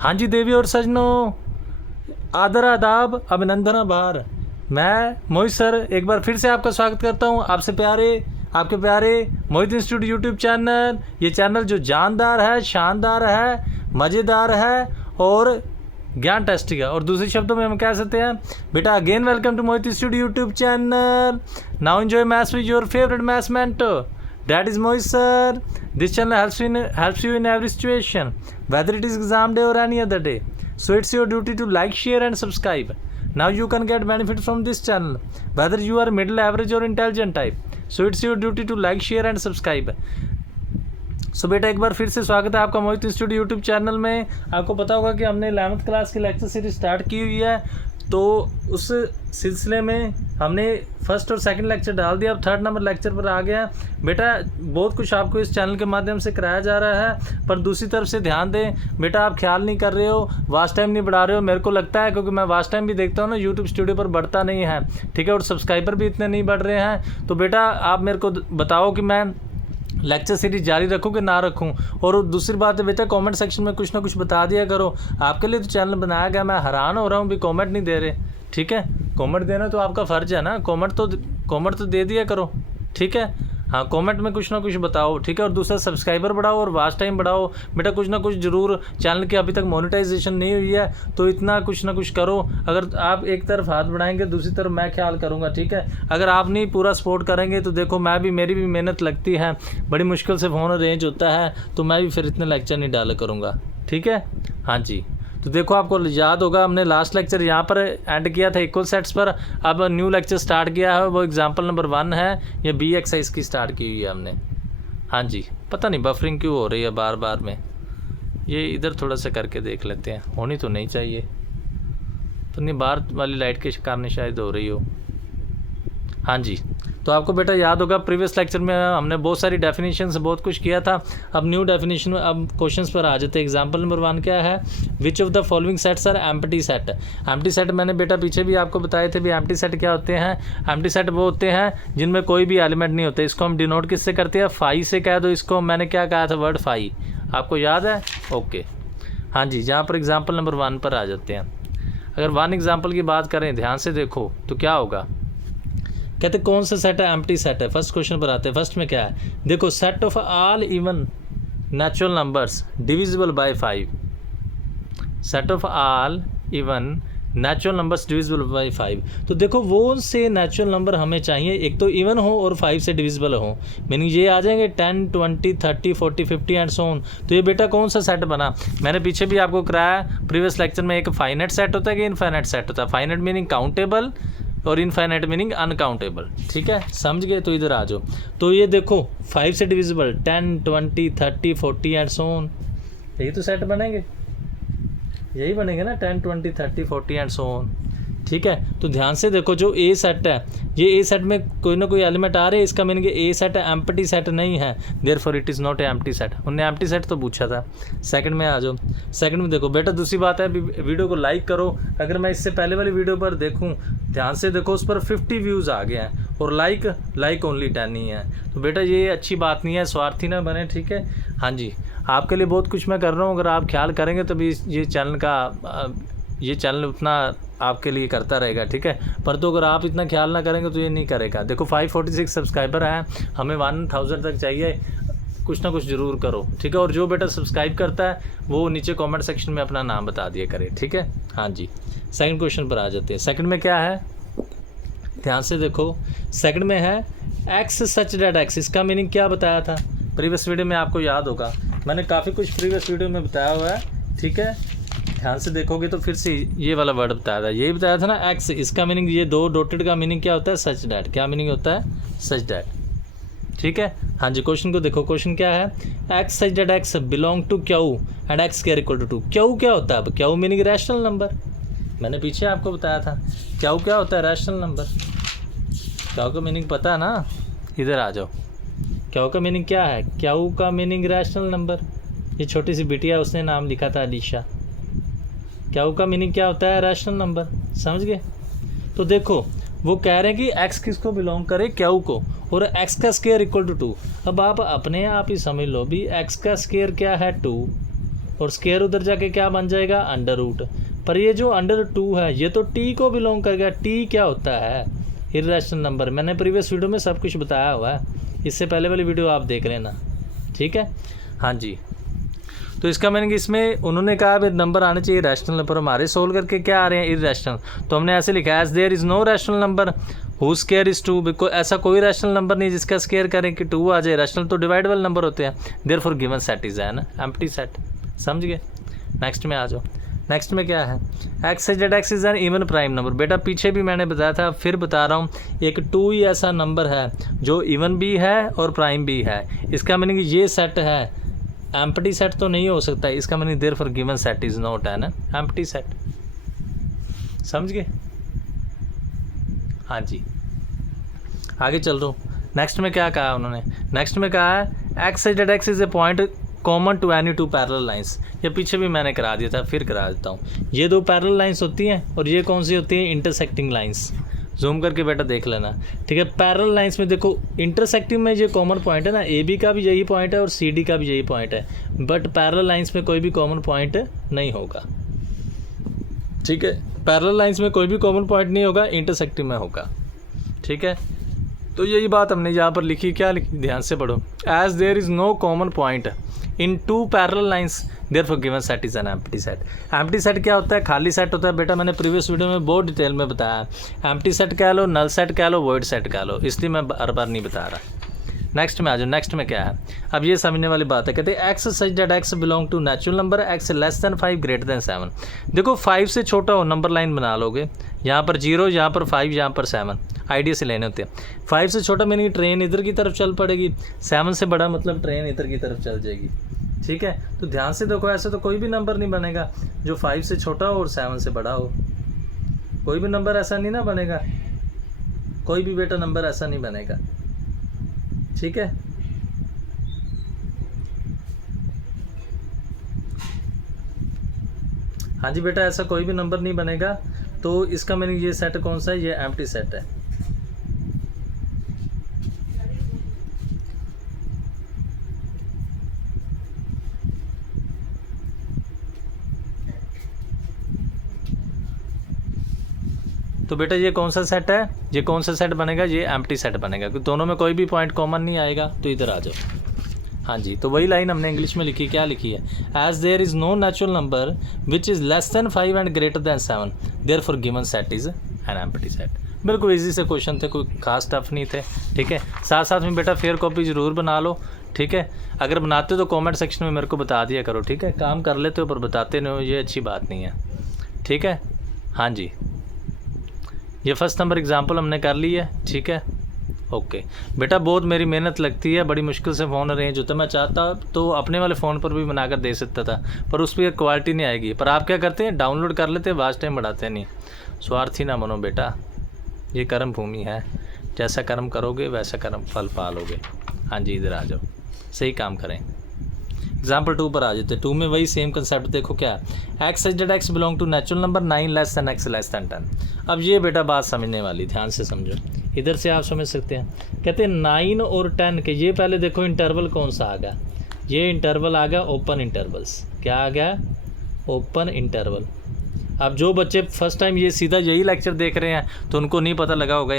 हाँ जी देवी और सजनों, आदर आदाब अभिनंदन आभार। मैं मोहित सर एक बार फिर से आपका स्वागत करता हूँ आपके प्यारे मोहित इंस्टीट्यूट यूट्यूब चैनल। ये चैनल जो जानदार है, शानदार है, मज़ेदार है और ज्ञान टेस्टी है। और दूसरे शब्दों में हम कह सकते हैं बेटा again welcome to Mohit institute YouTube channel. Now enjoy maths with your favourite maths mentor, that is Mohit sir. This channel helps you in every situation, whether it is exam day or any other day. So it's your duty to like, share and subscribe. Now you can get benefit from this channel, whether you are middle, average or intelligent type. So it's your duty to like, share and subscribe. सो बेटा एक बार फिर से स्वागत है आपका मोहित institute YouTube channel में। आपको पता होगा कि हमने 11th क्लास की लेक्चर सीरीज स्टार्ट की हुई है, तो उस सिलसिले में हमने फर्स्ट और सेकंड लेक्चर डाल दिया। अब थर्ड नंबर लेक्चर पर आ गया। बेटा बहुत कुछ आपको इस चैनल के माध्यम से कराया जा रहा है, पर दूसरी तरफ से ध्यान दें बेटा, आप ख्याल नहीं कर रहे हो, वाच टाइम नहीं बढ़ा रहे हो। मेरे को लगता है क्योंकि मैं वाच टाइम भी देखता हूँ ना यूट्यूब स्टूडियो पर, बढ़ता नहीं है, ठीक है, और सब्सक्राइबर भी इतने नहीं बढ़ रहे हैं। तो बेटा आप मेरे को बताओ कि मैं लेक्चर सीरीज जारी रखूं कि ना रखूं। और दूसरी बात है बेटा, कमेंट सेक्शन में कुछ ना कुछ बता दिया करो। आपके लिए तो चैनल बनाया गया, मैं हैरान हो रहा हूं भी कमेंट नहीं दे रहे। ठीक है, कमेंट देना तो आपका फ़र्ज़ है ना, कमेंट तो दे दिया करो। ठीक है, हाँ कमेंट में कुछ ना कुछ बताओ। ठीक है, और दूसरा सब्सक्राइबर बढ़ाओ और वॉच टाइम बढ़ाओ। बेटा कुछ ना कुछ ज़रूर, चैनल की अभी तक मोनेटाइजेशन नहीं हुई है, तो इतना कुछ ना कुछ करो। अगर आप एक तरफ हाथ बढ़ाएंगे दूसरी तरफ मैं ख्याल करूँगा। ठीक है, अगर आप नहीं पूरा सपोर्ट करेंगे तो देखो मेरी भी मेहनत लगती है, बड़ी मुश्किल से फ़ोन अरेंज होता है, तो मैं भी फिर इतने लेक्चर नहीं डाला करूँगा। ठीक है, हाँ जी। तो देखो आपको याद होगा हमने लास्ट लेक्चर यहाँ पर एंड किया था इक्वल सेट्स पर। अब न्यू लेक्चर स्टार्ट किया है, वो एग्जांपल नंबर 1 है, ये बी एक्सरसाइज की स्टार्ट की हुई है हमने। हाँ जी, पता नहीं बफरिंग क्यों हो रही है बार बार में, ये इधर थोड़ा सा करके देख लेते हैं, होनी तो नहीं चाहिए, तो नहीं बाहर वाली लाइट के कारण शायद हो रही हो। हाँ जी, तो आपको बेटा याद होगा प्रीवियस लेक्चर में हमने बहुत सारी डेफिनेशन से बहुत कुछ किया था। अब न्यू डेफिनेशन में अब क्वेश्चंस पर आ जाते हैं। एग्जांपल नंबर 1 क्या है, which of the following sets are empty set. Empty set मैंने बेटा पीछे भी आपको बताए थे भी एम्प्टी सेट क्या होते हैं। एम्प्टी सेट वो होते हैं जिनमें कोई भी एलिमेंट नहीं होते। इसको हम डिनोट किससे करते हैं, फाई से कह दो इसको। मैंने क्या कहा था, वर्ड फाई, आपको याद है? ओके, हाँ जी, जहाँ पर एग्जाम्पल नंबर 1 पर आ जाते हैं। अगर 1 एग्जाम्पल की बात करें, ध्यान से देखो तो क्या होगा, कहते कौन सा सेट है, एम्प्टी सेट है। फर्स्ट क्वेश्चन पर आते हैं। फर्स्ट में क्या है, देखो set of all even natural numbers divisible by 5। Set of all even natural numbers divisible by 5। तो देखो वो से नेचुरल नंबर हमें चाहिए, एक तो इवन हो और 5 से डिविजिबल हो, मीनिंग ये आ जाएंगे 10, 20, 30, 40, 50 एंड सो ऑन। तो ये बेटा कौन सा सेट बना, मैंने पीछे भी आपको कराया प्रीवियस लेक्चर में। एक फाइनाइट सेट होता है कि इनफाइनाइट सेट होता है। फाइनाइट मीनिंग काउंटेबल और इनफाइनाइट मीनिंग अनकाउंटेबल। ठीक है, समझ गए? तो इधर आ जाओ। तो ये देखो 5 से डिविजिबल 10, 20, 30, 40 एंड सो ऑन, यही तो सेट बनेंगे, यही बनेंगे ना, 10, 20, 30, 40 एंड सो ऑन। ठीक है, तो ध्यान से देखो जो ए सेट है, ये ए सेट में कोई ना कोई एलिमेंट आ रहे हैं, इसका मीनिंग ए सेट है, एम्प्टी सेट नहीं है, therefore it is not A empty set. उन्होंने एम्प्टी सेट तो पूछा था। सेकंड में आ जाओ। सेकंड में देखो बेटा, दूसरी बात है वीडियो को लाइक करो। अगर मैं इससे पहले वाली वीडियो पर देखूं, ध्यान से देखो, उस पर 50 व्यूज़ आ गए हैं और लाइक ओनली 10 ही है। तो बेटा ये अच्छी बात नहीं है, स्वार्थी ना बने। ठीक है, हाँ जी, आपके लिए बहुत कुछ मैं कर रहा हूँ, अगर आप ख्याल करेंगे तभी ये चैनल उतना आपके लिए करता रहेगा। ठीक है, पर तो अगर आप इतना ख्याल ना करेंगे तो ये नहीं करेगा। देखो 546 सब्सक्राइबर हैं, हमें 1000 तक चाहिए, कुछ ना कुछ ज़रूर करो। ठीक है, और जो बेटा सब्सक्राइब करता है वो नीचे कमेंट सेक्शन में अपना नाम बता दिया करे। ठीक है, हाँ जी। सेकंड क्वेश्चन पर आ जाते हैं। सेकंड में क्या है, ध्यान से देखो, सेकंड में है एक्स सच डेट एक्स। इसका मीनिंग क्या बताया था प्रीवियस वीडियो में, आपको याद होगा, मैंने काफ़ी कुछ प्रीवियस वीडियो में बताया हुआ है। ठीक है, ध्यान से देखोगे तो फिर से ये वाला वर्ड बताया था, यही बताया था ना, एक्स। इसका मीनिंग ये 2 डॉटेड का मीनिंग क्या होता है, सच डैट। क्या मीनिंग होता है, सच डैट। ठीक है, हाँ जी। क्वेश्चन को देखो, क्वेश्चन क्या है, x such that x belong to Q and x square equal to 2। Q क्या होता है, अब क्यू मीनिंग रैशनल नंबर, मैंने पीछे आपको बताया था क्यू क्या होता है, रैशनल नंबर। क्यू का मीनिंग पता है ना, इधर आ जाओ। क्यू का मीनिंग क्या है, क्यू का मीनिंग रैशनल नंबर। ये छोटी सी बिटिया, उसने नाम लिखा था अलीशा। क्यू का मीनिंग क्या होता है, रैशनल नंबर, समझ गए? तो देखो वो कह रहे हैं कि x किसको बिलोंग करे, क्यू को, और x का स्क्वायर इक्वल टू 2। अब आप अपने आप ही समझ लो भी x का स्क्वायर क्या है, 2, और स्क्वायर उधर जाके क्या बन जाएगा, अंडर रूट। पर ये जो अंडर 2 है ये तो टी को बिलोंग करेगा। टी क्या होता है, इर्रेशनल नंबर। मैंने प्रीवियस वीडियो में सब कुछ बताया हुआ है, इससे पहले वाली वीडियो आप देख लेना, ठीक है। हाँ जी, तो इसका मैंने कि इसमें उन्होंने कहा भाई नंबर आने चाहिए रैशनल नंबर, हमारे सोल्व करके क्या आ रहे हैं, इर्रेशनल। तो हमने ऐसे लिखा as there is no rational number who square is 2, because ऐसा कोई रैशनल नंबर नहीं जिसका स्क्वायर करें कि 2 आ जाए। रैशनल तो डिवाइडेबल नंबर होते हैं, देयरफॉर गिवन सेट इज़ है ना एम्प्टी सेट। समझ गए। नेक्स्ट में आ जाओ। नेक्स्ट में क्या है, x Z x is N even prime number. बेटा पीछे भी मैंने बताया था, फिर बता रहा हूँ, एक 2 ही ऐसा नंबर है जो इवन भी है और प्राइम भी है। इसका मीनिंग ये सेट है, एम्प्टी सेट तो नहीं हो सकता। इसका meaning therefore given set is not है ना एम्प्टी सेट। समझ गए। हाँ जी, आगे चल रहा हूँ। नेक्स्ट में क्या कहा उन्होंने, नेक्स्ट में कहा है x Z x is a point common to any 2 parallel lines. ये पीछे भी मैंने करा दिया था, फिर करा देता हूँ। ये 2 पैरेलल लाइंस होती हैं और ये कौन सी होती हैं, इंटरसेक्टिंग लाइंस। जूम करके बेटा देख लेना, ठीक है। पैरेलल लाइंस में देखो इंटरसेक्टिंग में ये कॉमन पॉइंट है ना, ए बी का भी यही पॉइंट है और सी डी का भी यही पॉइंट है, बट पैरेलल लाइंस में कोई भी कॉमन पॉइंट नहीं होगा, ठीक है। पैरेलल लाइंस में कोई भी कॉमन पॉइंट नहीं होगा, इंटरसेक्टिंग में होगा, ठीक है। तो यही बात हमने यहाँ पर लिखी, क्या लिखी, ध्यान से पढ़ो। As there is no common point in 2 parallel lines therefore given set is an empty set. Empty set क्या होता है, खाली सेट होता है। बेटा मैंने प्रीवियस वीडियो में बहुत डिटेल में बताया। एम्प्टी सेट कह लो, नल सेट कह लो, वॉइड सेट कह लो, इसलिए मैं बार बार नहीं बता रहा। नेक्स्ट में आ जाओ। नेक्स्ट में क्या है, अब ये समझने वाली बात है। कहते हैं x such that x belong to natural number, x less than 5 greater than 7। देखो 5 से छोटा हो, नंबर लाइन बना लोगे, यहाँ पर 0, यहाँ पर 5, यहाँ पर 7, आइडिया से लेने होते हैं। 5 से छोटा मीनिंग ट्रेन इधर की तरफ चल पड़ेगी, 7 से बड़ा मतलब ट्रेन इधर की तरफ चल जाएगी, ठीक है। तो ध्यान से देखो, ऐसे तो कोई भी नंबर नहीं बनेगा जो 5 से छोटा हो और 7 से बड़ा हो। कोई भी नंबर ऐसा नहीं ना बनेगा, कोई भी बेटा नंबर ऐसा नहीं बनेगा, ठीक है। हाँ जी बेटा, ऐसा कोई भी नंबर नहीं बनेगा। तो इसका मीनिंग ये सेट कौन सा है, ये एम्प्टी सेट है। तो बेटा ये कौन सा सेट है, ये कौन सा सेट बनेगा, ये एम्प्टी सेट बनेगा, क्योंकि दोनों में कोई भी पॉइंट कॉमन नहीं आएगा। तो इधर आ जाओ। हाँ जी, तो वही लाइन हमने इंग्लिश में लिखी, क्या लिखी है, as there is no natural number which is less than 5 and greater than 7 therefore given set is an empty set. बिल्कुल इजी से क्वेश्चन थे, कोई खास टफ नहीं थे, ठीक है। साथ साथ में बेटा फेयर कॉपी ज़रूर बना लो, ठीक है। अगर बनाते हो तो कमेंट सेक्शन में मेरे को बता दिया करो, ठीक है। काम कर लेते हो पर बताते नहीं हो, ये अच्छी बात नहीं है, ठीक है। हाँ जी, ये फर्स्ट नंबर एग्जाम्पल हमने कर ली है, ठीक है। ओके बेटा, बहुत मेरी मेहनत लगती है, बड़ी मुश्किल से फ़ोन अरेंज होता है। मैं चाहता तो अपने वाले फ़ोन पर भी बनाकर दे सकता था, पर उस पर क्वालिटी नहीं आएगी। पर आप क्या करते हैं, डाउनलोड कर लेते हैं, वाच टाइम बढ़ाते नहीं। स्वार्थी ना बनो बेटा, ये कर्म भूमि है, जैसा कर्म करोगे वैसा कर्म फल पालोगे। हाँ जी, इधर आ जाओ, सही काम करें। एग्जाम्पल 2 पर आ जाते हैं। 2 में वही सेम कंसेप्ट देखो, क्या है, x such that x belong to natural number 9 less than x less than 10। अब ये बेटा बात समझने वाली, ध्यान से समझो, इधर से आप समझ सकते हैं। कहते हैं 9 और 10 के, ये पहले देखो इंटरवल कौन सा आ गया, ये इंटरवल आ गया ओपन इंटरवल्स। क्या आ गया, ओपन इंटरवल। अब जो बच्चे फर्स्ट टाइम ये सीधा यही लेक्चर देख रहे हैं तो उनको नहीं पता लगा होगा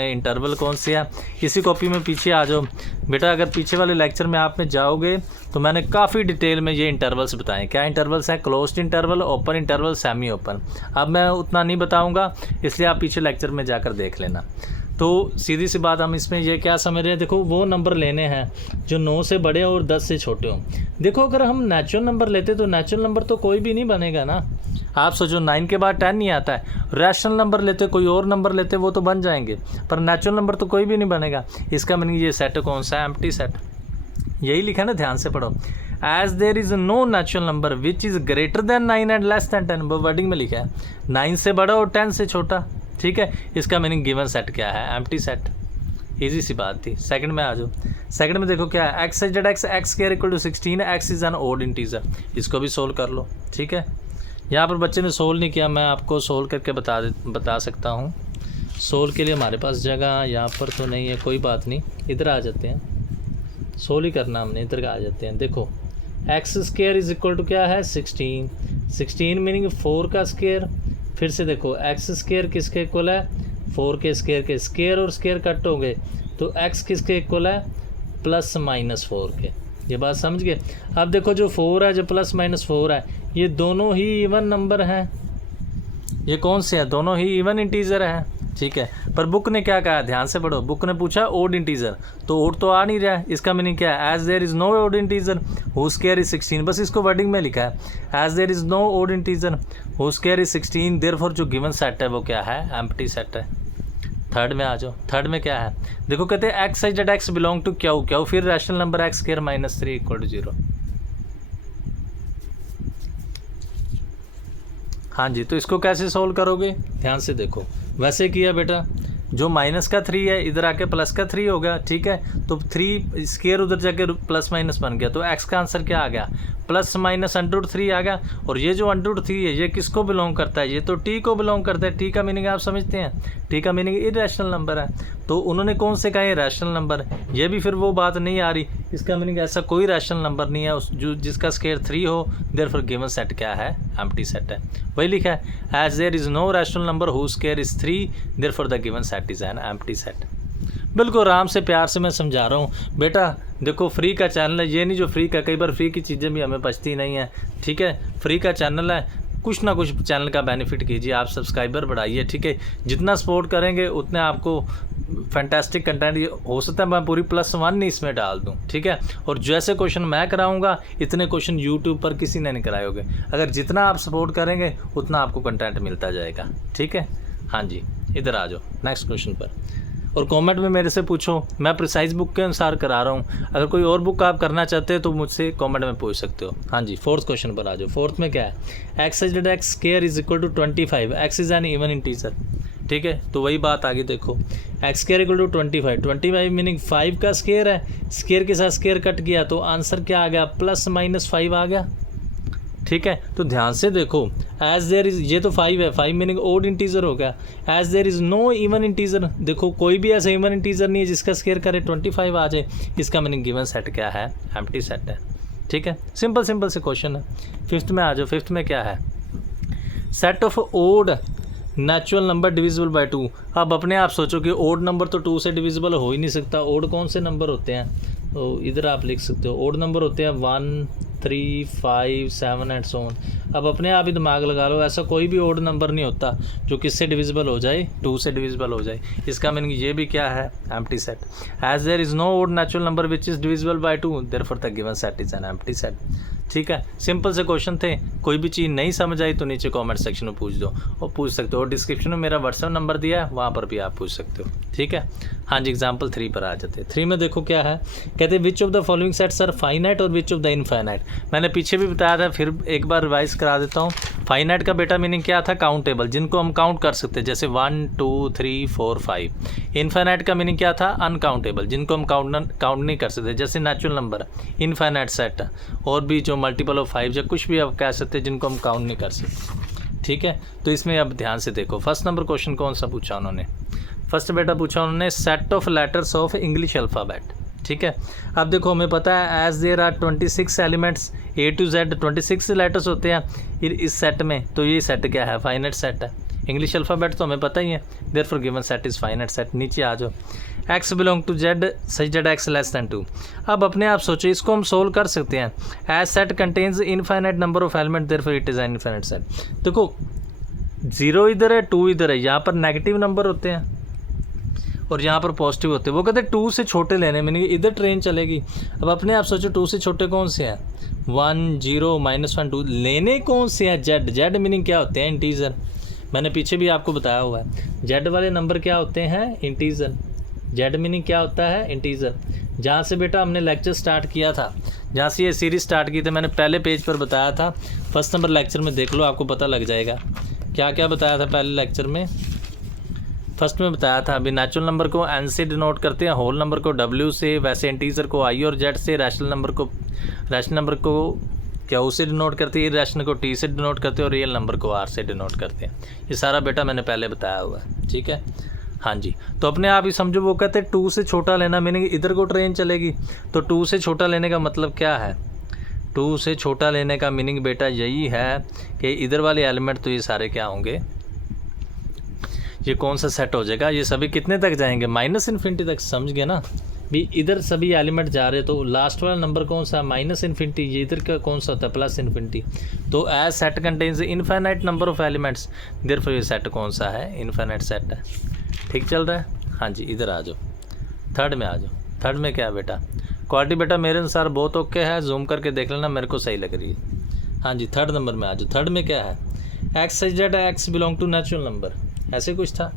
इंटरवल कौन से है। इसी कॉपी में पीछे आ जाओ बेटा, अगर पीछे वाले लेक्चर में आप में जाओगे तो मैंने काफ़ी डिटेल में ये इंटरवल्स बताएं। क्या इंटरवल्स हैं, closed interval, open interval, semi open. अब मैं उतना नहीं बताऊँगा, इसलिए आप पीछे लेक्चर में जाकर देख लेना। तो सीधी सी बात, हम इसमें ये क्या समझ रहे हैं, देखो वो नंबर लेने हैं जो 9 से बड़े और 10 से छोटे हों। देखो अगर हम नेचुरल नंबर लेते तो नेचुरल नंबर तो कोई भी नहीं बनेगा ना। आप सोचो 9 के बाद 10 नहीं आता है। रैशनल नंबर लेते, कोई और नंबर लेते, वो तो बन जाएंगे, पर नेचुरल नंबर तो कोई भी नहीं बनेगा। इसका मीनिंग ये सेट कौन सा है, एम्प्टी सेट। यही लिखा है ना, ध्यान से पढ़ो। As there is no natural number which is greater than 9 and less than 10, वो वर्डिंग में लिखा है 9 से बड़ा और 10 से छोटा, ठीक है। इसका मीनिंग गिवन सेट क्या है, एम्प्टी सेट। इजी सी बात थी। सेकंड में आ जाओ। सेकंड में देखो क्या है, x such that x square equal to 16, x is an odd integer. इसको भी सोल्व कर लो, ठीक है। यहाँ पर बच्चे ने सोल्व नहीं किया, मैं आपको सोल्व करके बता सकता हूँ। सोल्व के लिए हमारे पास जगह यहाँ पर तो नहीं है, कोई बात नहीं, इधर आ जाते हैं। सोल्व ही करना हमने, इधर आ जाते हैं। देखो x square is equal to क्या है 16, 16 मीनिंग 4 का स्क्र। फिर से देखो एक्स स्क्र किसके इक्वल है 4 के स्क्र के, स्क्र और स्क्र कट हो गए तो एक्स किसके इक्वल है प्लस माइनस 4 के। ये बात समझ गए। अब देखो जो 4 है जो प्लस माइनस 4 है ये दोनों ही इवन नंबर हैं। ये कौन से हैं दोनों ही इवन इंटीजर है, ठीक है। पर बुक ने क्या कहा, ध्यान से पढ़ो, बुक ने पूछा ओड इंटीजर, तो ओड तो आ नहीं रहा है। इसका मीनिंग क्या है, as there is no odd integer who square is 16, बस इसको वर्डिंग में लिखा है as there is no odd integer who square is 16, therefore जो गिवन सेट है वो क्या है एम्प्टी सेट है। थर्ड में आ जाओ, थर्ड में क्या है देखो, कहते हैं x such that x belong to Q, Q फिर rational number x square minus 3 equal to 0। हाँ जी, तो इसको कैसे सोल्व करोगे, ध्यान से देखो। वैसे किया बेटा, जो माइनस का 3 है इधर आके प्लस का 3 हो गया, ठीक है। तो 3 स्क्वायर उधर जाके प्लस माइनस बन गया, तो एक्स का आंसर क्या आ गया प्लस माइनस √3 आ गया। और ये जो √3 है ये किसको बिलोंग करता है, ये तो टी को बिलोंग करता है। टी का मीनिंग आप समझते हैं, टी का मीनिंग इरेशनल नंबर है। तो उन्होंने कौन से कहा रैशनल नंबर है, ये भी फिर वो बात नहीं आ रही। इसका मीनिंग ऐसा कोई रैशनल नंबर नहीं है उस जो जिसका स्क्वायर 3 हो, देयरफॉर गिवन सेट क्या है एम्प्टी सेट है। वही लिखा है as there is no rational number who square is 3, therefore the given set is an empty set. बिल्कुल आराम से प्यार से मैं समझा रहा हूँ बेटा। देखो फ्री का चैनल है, ये नहीं जो फ्री का, कई बार फ्री की चीज़ें भी हमें बचती नहीं है, ठीक है। फ्री का चैनल है, कुछ ना कुछ चैनल का बेनिफिट कीजिए, आप सब्सक्राइबर बढ़ाइए, ठीक है। जितना सपोर्ट करेंगे उतने आपको फैंटास्टिक कंटेंट, हो सकता है मैं पूरी +1 नहीं इसमें डाल दूं, ठीक है। और जैसे क्वेश्चन मैं कराऊंगा इतने क्वेश्चन यूट्यूब पर किसी ने नहीं कराए होंगे। अगर जितना आप सपोर्ट करेंगे उतना आपको कंटेंट मिलता जाएगा, ठीक है। हाँ जी, इधर आ जाओ नेक्स्ट क्वेश्चन पर, और कमेंट में मेरे से पूछो, मैं प्रिसाइज बुक के अनुसार करा रहा हूँ। अगर कोई और बुक आप करना चाहते हो तो मुझसे कमेंट में पूछ सकते हो। हाँ जी, फोर्थ क्वेश्चन पर आ जाओ। फोर्थ में क्या है, x such that x square is equal to 25, x is an even integer, ठीक है। तो वही बात आगे देखो, x square equal to 25 meaning 5 का स्क्वायर है, स्क्वायर के साथ स्क्वायर कट गया तो आंसर क्या आ गया +-5 आ गया, ठीक है। तो ध्यान से देखो, एज देयर इज, ये तो 5 है, 5 मीनिंग ओड इंटीजर हो गया। As there is no even integer, देखो कोई भी ऐसा इवन इंटीजर नहीं है जिसका स्क्वायर करे 25 आ जाए, इसका मीनिंग गिवन सेट क्या है एम्प्टी सेट है, ठीक है। सिंपल से क्वेश्चन है। फिफ्थ में आ जाओ। फिफ्थ में क्या है, set of odd natural number divisible by 2। अब अपने आप सोचो कि ओड नंबर तो 2 से डिविजिबल हो ही नहीं सकता। ओड कौन से नंबर होते हैं, तो इधर आप लिख सकते हो ओड नंबर होते हैं 1, 3, 5, 7 एंड सो ऑन। अब अपने आप ही दिमाग लगा लो, ऐसा कोई भी ओड नंबर नहीं होता जो किससे डिविजिबल हो जाए 2 से डिविजिबल हो जाए। इसका मीनिंग ये भी क्या है empty set. As there is no odd natural number which is divisible by 2, therefore the given set is an empty set, ठीक है। सिंपल से क्वेश्चन थे। कोई भी चीज़ नहीं समझ आई तो नीचे कमेंट सेक्शन में पूछ दो, और पूछ सकते हो। और डिस्क्रिप्शन में मेरा व्हाट्सएप नंबर दिया है, वहाँ पर भी आप पूछ सकते हो, ठीक है। हाँ जी, एग्जाम्पल 3 पर आ जाते हैं। 3 में देखो क्या है, कहते हैं which of the following sets are finite और विच ऑफ द इनफाइनाइट। मैंने पीछे भी बताया था, फिर एक बार रिवाइज करा देता हूँ। फाइनाइट का बेटा मीनिंग क्या था, काउंटेबल, जिनको हम काउंट कर सकते हैं, जैसे 1, 2, 3, 4, 5। इनफाइनाइट का मीनिंग क्या था, अनकाउंटेबल, जिनको हम काउंट नहीं कर सकते, जैसे नेचुरल नंबर, इनफाइनाइट सेट। और भी जो मल्टीपल ऑफ 5 या कुछ भी आप कह सकते हैं जिनको हम काउंट नहीं कर सकते, ठीक है। तो इसमें अब ध्यान से देखो, फर्स्ट नंबर क्वेश्चन कौन सा पूछा उन्होंने, फर्स्ट बेटा पूछा उन्होंने set of letters of English alphabet, ठीक है। अब देखो हमें पता है as there are 26 elements A to Z, 26 letters होते हैं इस सेट में, तो ये सेट क्या है फाइनाइट सेट है। इंग्लिश अल्फ़ाबेट तो हमें पता ही है, therefore given set is finite set. नीचे आ जाओ, x belong to Z such that x less than 2। अब अपने आप सोचो, इसको हम सोल्व कर सकते हैं। As set contains infinite number of element, therefore it is an infinite set. देखो 0 इधर है, 2 इधर है, यहाँ पर नेगेटिव नंबर होते हैं और यहाँ पर पॉजिटिव होते हैं। वो कहते हैं 2 से छोटे लेने, मीनिंग इधर ट्रेन चलेगी। अब अपने आप सोचो 2 से छोटे कौन से हैं, 1, 0, -1, 2 लेने कौन से हैं, जेड। जेड मीनिंग क्या होते हैं, इंटीजर। मैंने पीछे भी आपको बताया हुआ है, जेड वाले नंबर क्या होते हैं, इंटीजर। जेड मीनिंग क्या होता है, इंटीजर। जहाँ से बेटा हमने लेक्चर स्टार्ट किया था, जहाँ से ये सीरीज स्टार्ट की थी, मैंने पहले पेज पर बताया था। फर्स्ट नंबर लेक्चर में देख लो, आपको पता लग जाएगा क्या क्या बताया था पहले लेक्चर में। फर्स्ट में बताया था अभी नेचुरल नंबर को एन से डिनोट करते हैं, होल नंबर को डब्ल्यू से, वैसे इंटीजर को आई और जेड से, रैशनल नंबर को क्यू से डिनोट करते हैं, इरैशनल को टी से डिनोट करते हैं, और रियल नंबर को आर से डिनोट करते हैं। ये सारा बेटा मैंने पहले बताया हुआ है, ठीक है। हाँ जी, तो अपने आप ही समझो, वो कहते हैं 2 से छोटा लेना, मीनिंग इधर को ट्रेन चलेगी, तो 2 से छोटा लेने का मतलब क्या है, 2 से छोटा लेने का मीनिंग बेटा यही है कि इधर वाले एलिमेंट तो ये सारे क्या होंगे, ये कौन सा सेट हो जाएगा, ये सभी कितने तक जाएंगे, -∞ तक। समझ गए ना भी, इधर सभी एलिमेंट जा रहे तो लास्ट वाला नंबर कौन सा, -∞, ये इधर का कौन सा होता है, +∞। तो as set contains infinite number of elements, therefore ये सेट कौन सा है, इनफाइनाइट सेट है। ठीक चल रहा है। हाँ जी, इधर आ जाओ, थर्ड में आ जाओ। थर्ड में क्या है बेटा, क्वालिटी बेटा मेरे अनुसार बहुत ओके है, जूम करके देख लेना, मेरे को सही लग रही है। हाँ जी, थर्ड नंबर में आ जाओ। थर्ड में क्या है, x such that x belong to natural number, ऐसे कुछ था।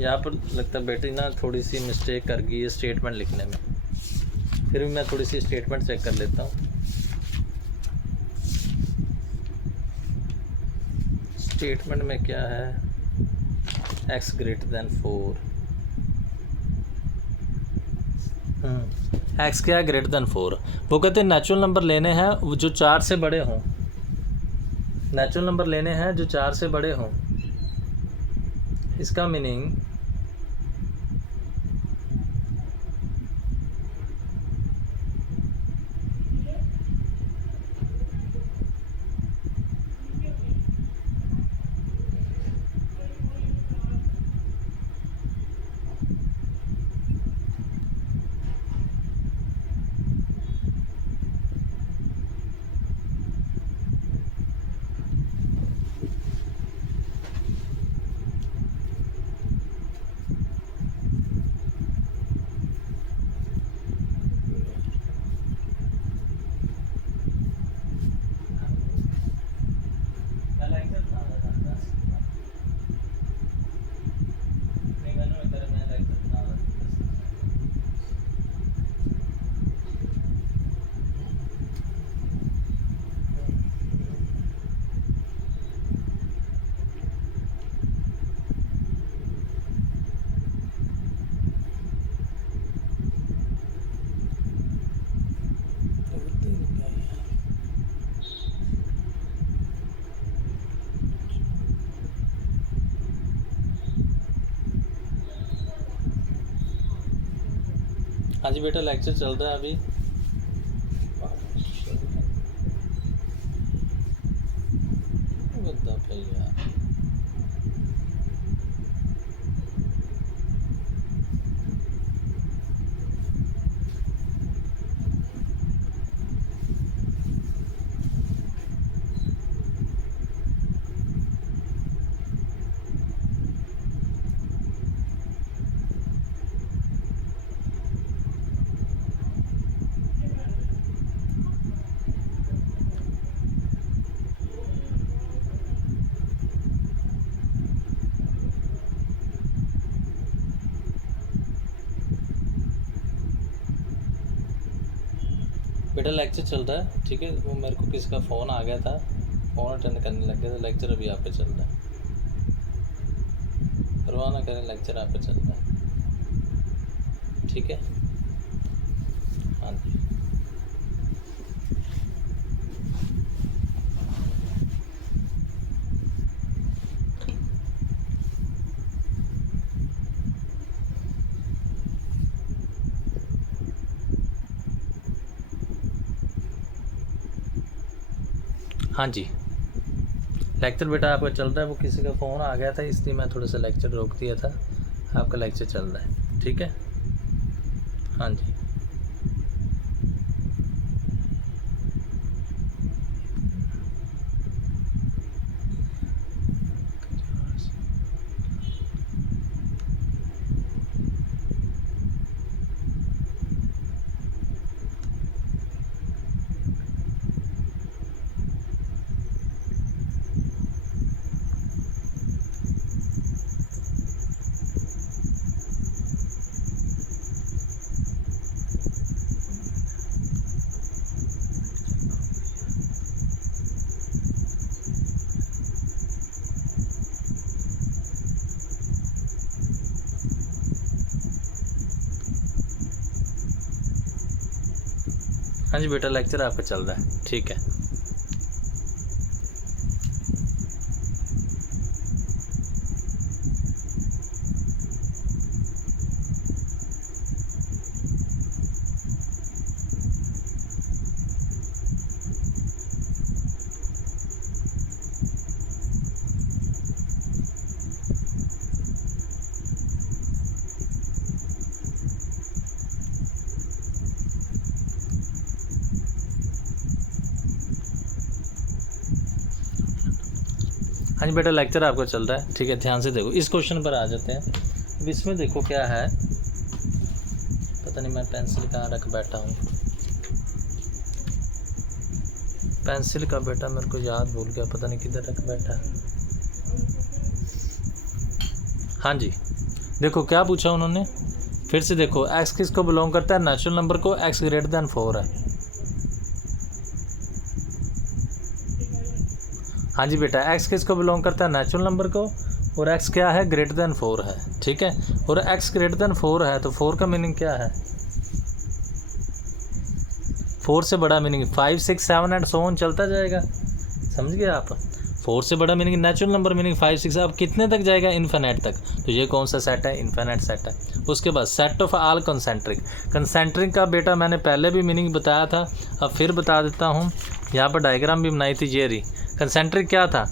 यहाँ पर लगता है बेटी ना थोड़ी सी मिस्टेक कर गई है स्टेटमेंट लिखने में, फिर भी मैं थोड़ी सी स्टेटमेंट चेक कर लेता हूँ। स्टेटमेंट में क्या है, x > 4, x क्या है, >4। वो कहते हैं नेचुरल नंबर लेने हैं जो 4 से बड़े हों, नेचुरल नंबर लेने हैं जो 4 से बड़े हों। इसका मीनिंग हाँ जी बेटा, लेक्चर चल रहा है अभी। बेटा लेक्चर चल रहा है, ठीक है। वो मेरे को किसी का फ़ोन आ गया था, फ़ोन अटेंड करने लग गया था। लेक्चर अभी यहाँ पे चल रहा है, परवाह ना करें, लेक्चर यहाँ पे चल रहा है, ठीक है। हाँ जी, हाँ जी, लेक्चर बेटा आपका चल रहा है। वो किसी का फ़ोन आ गया था, इसलिए मैं थोड़ा सा लेक्चर रोक दिया था। आपका लेक्चर चल रहा है, ठीक है। हाँ जी, हाँ जी बेटा, लेक्चर आपका चल रहा है, ठीक है। हाँ जी बेटा, लेक्चर आपका चल रहा है, ठीक है, ध्यान से देखो। इस क्वेश्चन पर आ जाते हैं। अब इसमें देखो क्या है, पता नहीं मैं पेंसिल कहाँ रख बैठा हूँ, पेंसिल का बेटा मेरे को याद भूल गया, पता नहीं किधर रख बैठा। हाँ जी, देखो क्या पूछा उन्होंने, फिर से देखो, एक्स किसको बिलोंग करता है, नेचुरल नंबर को, एक्स ग्रेटर देन 4 है। हाँ जी बेटा, एक्स किसको बिलोंग करता है, नेचुरल नंबर को, और एक्स क्या है, ग्रेटर देन 4 है, ठीक है। और एक्स ग्रेटर देन 4 है तो 4 का मीनिंग क्या है, 4 से बड़ा मीनिंग 5, 6, 7 एंड सो ऑन चलता जाएगा, समझ गए आप। 4 से बड़ा मीनिंग नेचुरल नंबर मीनिंग 5, 6, अब कितने तक जाएगा, इन्फिनिट तक। तो ये कौन सा सेट है, इन्फिनिट सेट है। उसके बाद set of all concentric, concentric का बेटा मैंने पहले भी मीनिंग बताया था, अब फिर बता देता हूँ। यहाँ पर डायग्राम भी बनाई थी, ये रही। कंसेंट्रिक क्या था,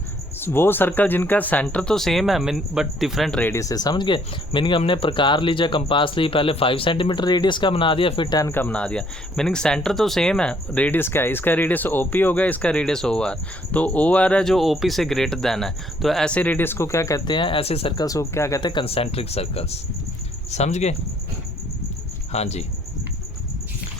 वो सर्कल जिनका सेंटर तो सेम है बट डिफरेंट रेडियस है, समझ गए। मीनिंग हमने प्रकार लीजिए, कंपास ली, पहले 5 सेंटीमीटर रेडियस का बना दिया, फिर 10 का बना दिया। मीनिंग सेंटर तो सेम है, रेडियस क्या है, इसका रेडियस OP हो गया, इसका रेडियस OR, तो OR है जो OP से ग्रेटर देन है। तो ऐसे रेडियस को क्या कहते हैं, ऐसे सर्कल्स को क्या कहते हैं, कंसेंट्रिक सर्कल्स, समझ गए। हाँ जी,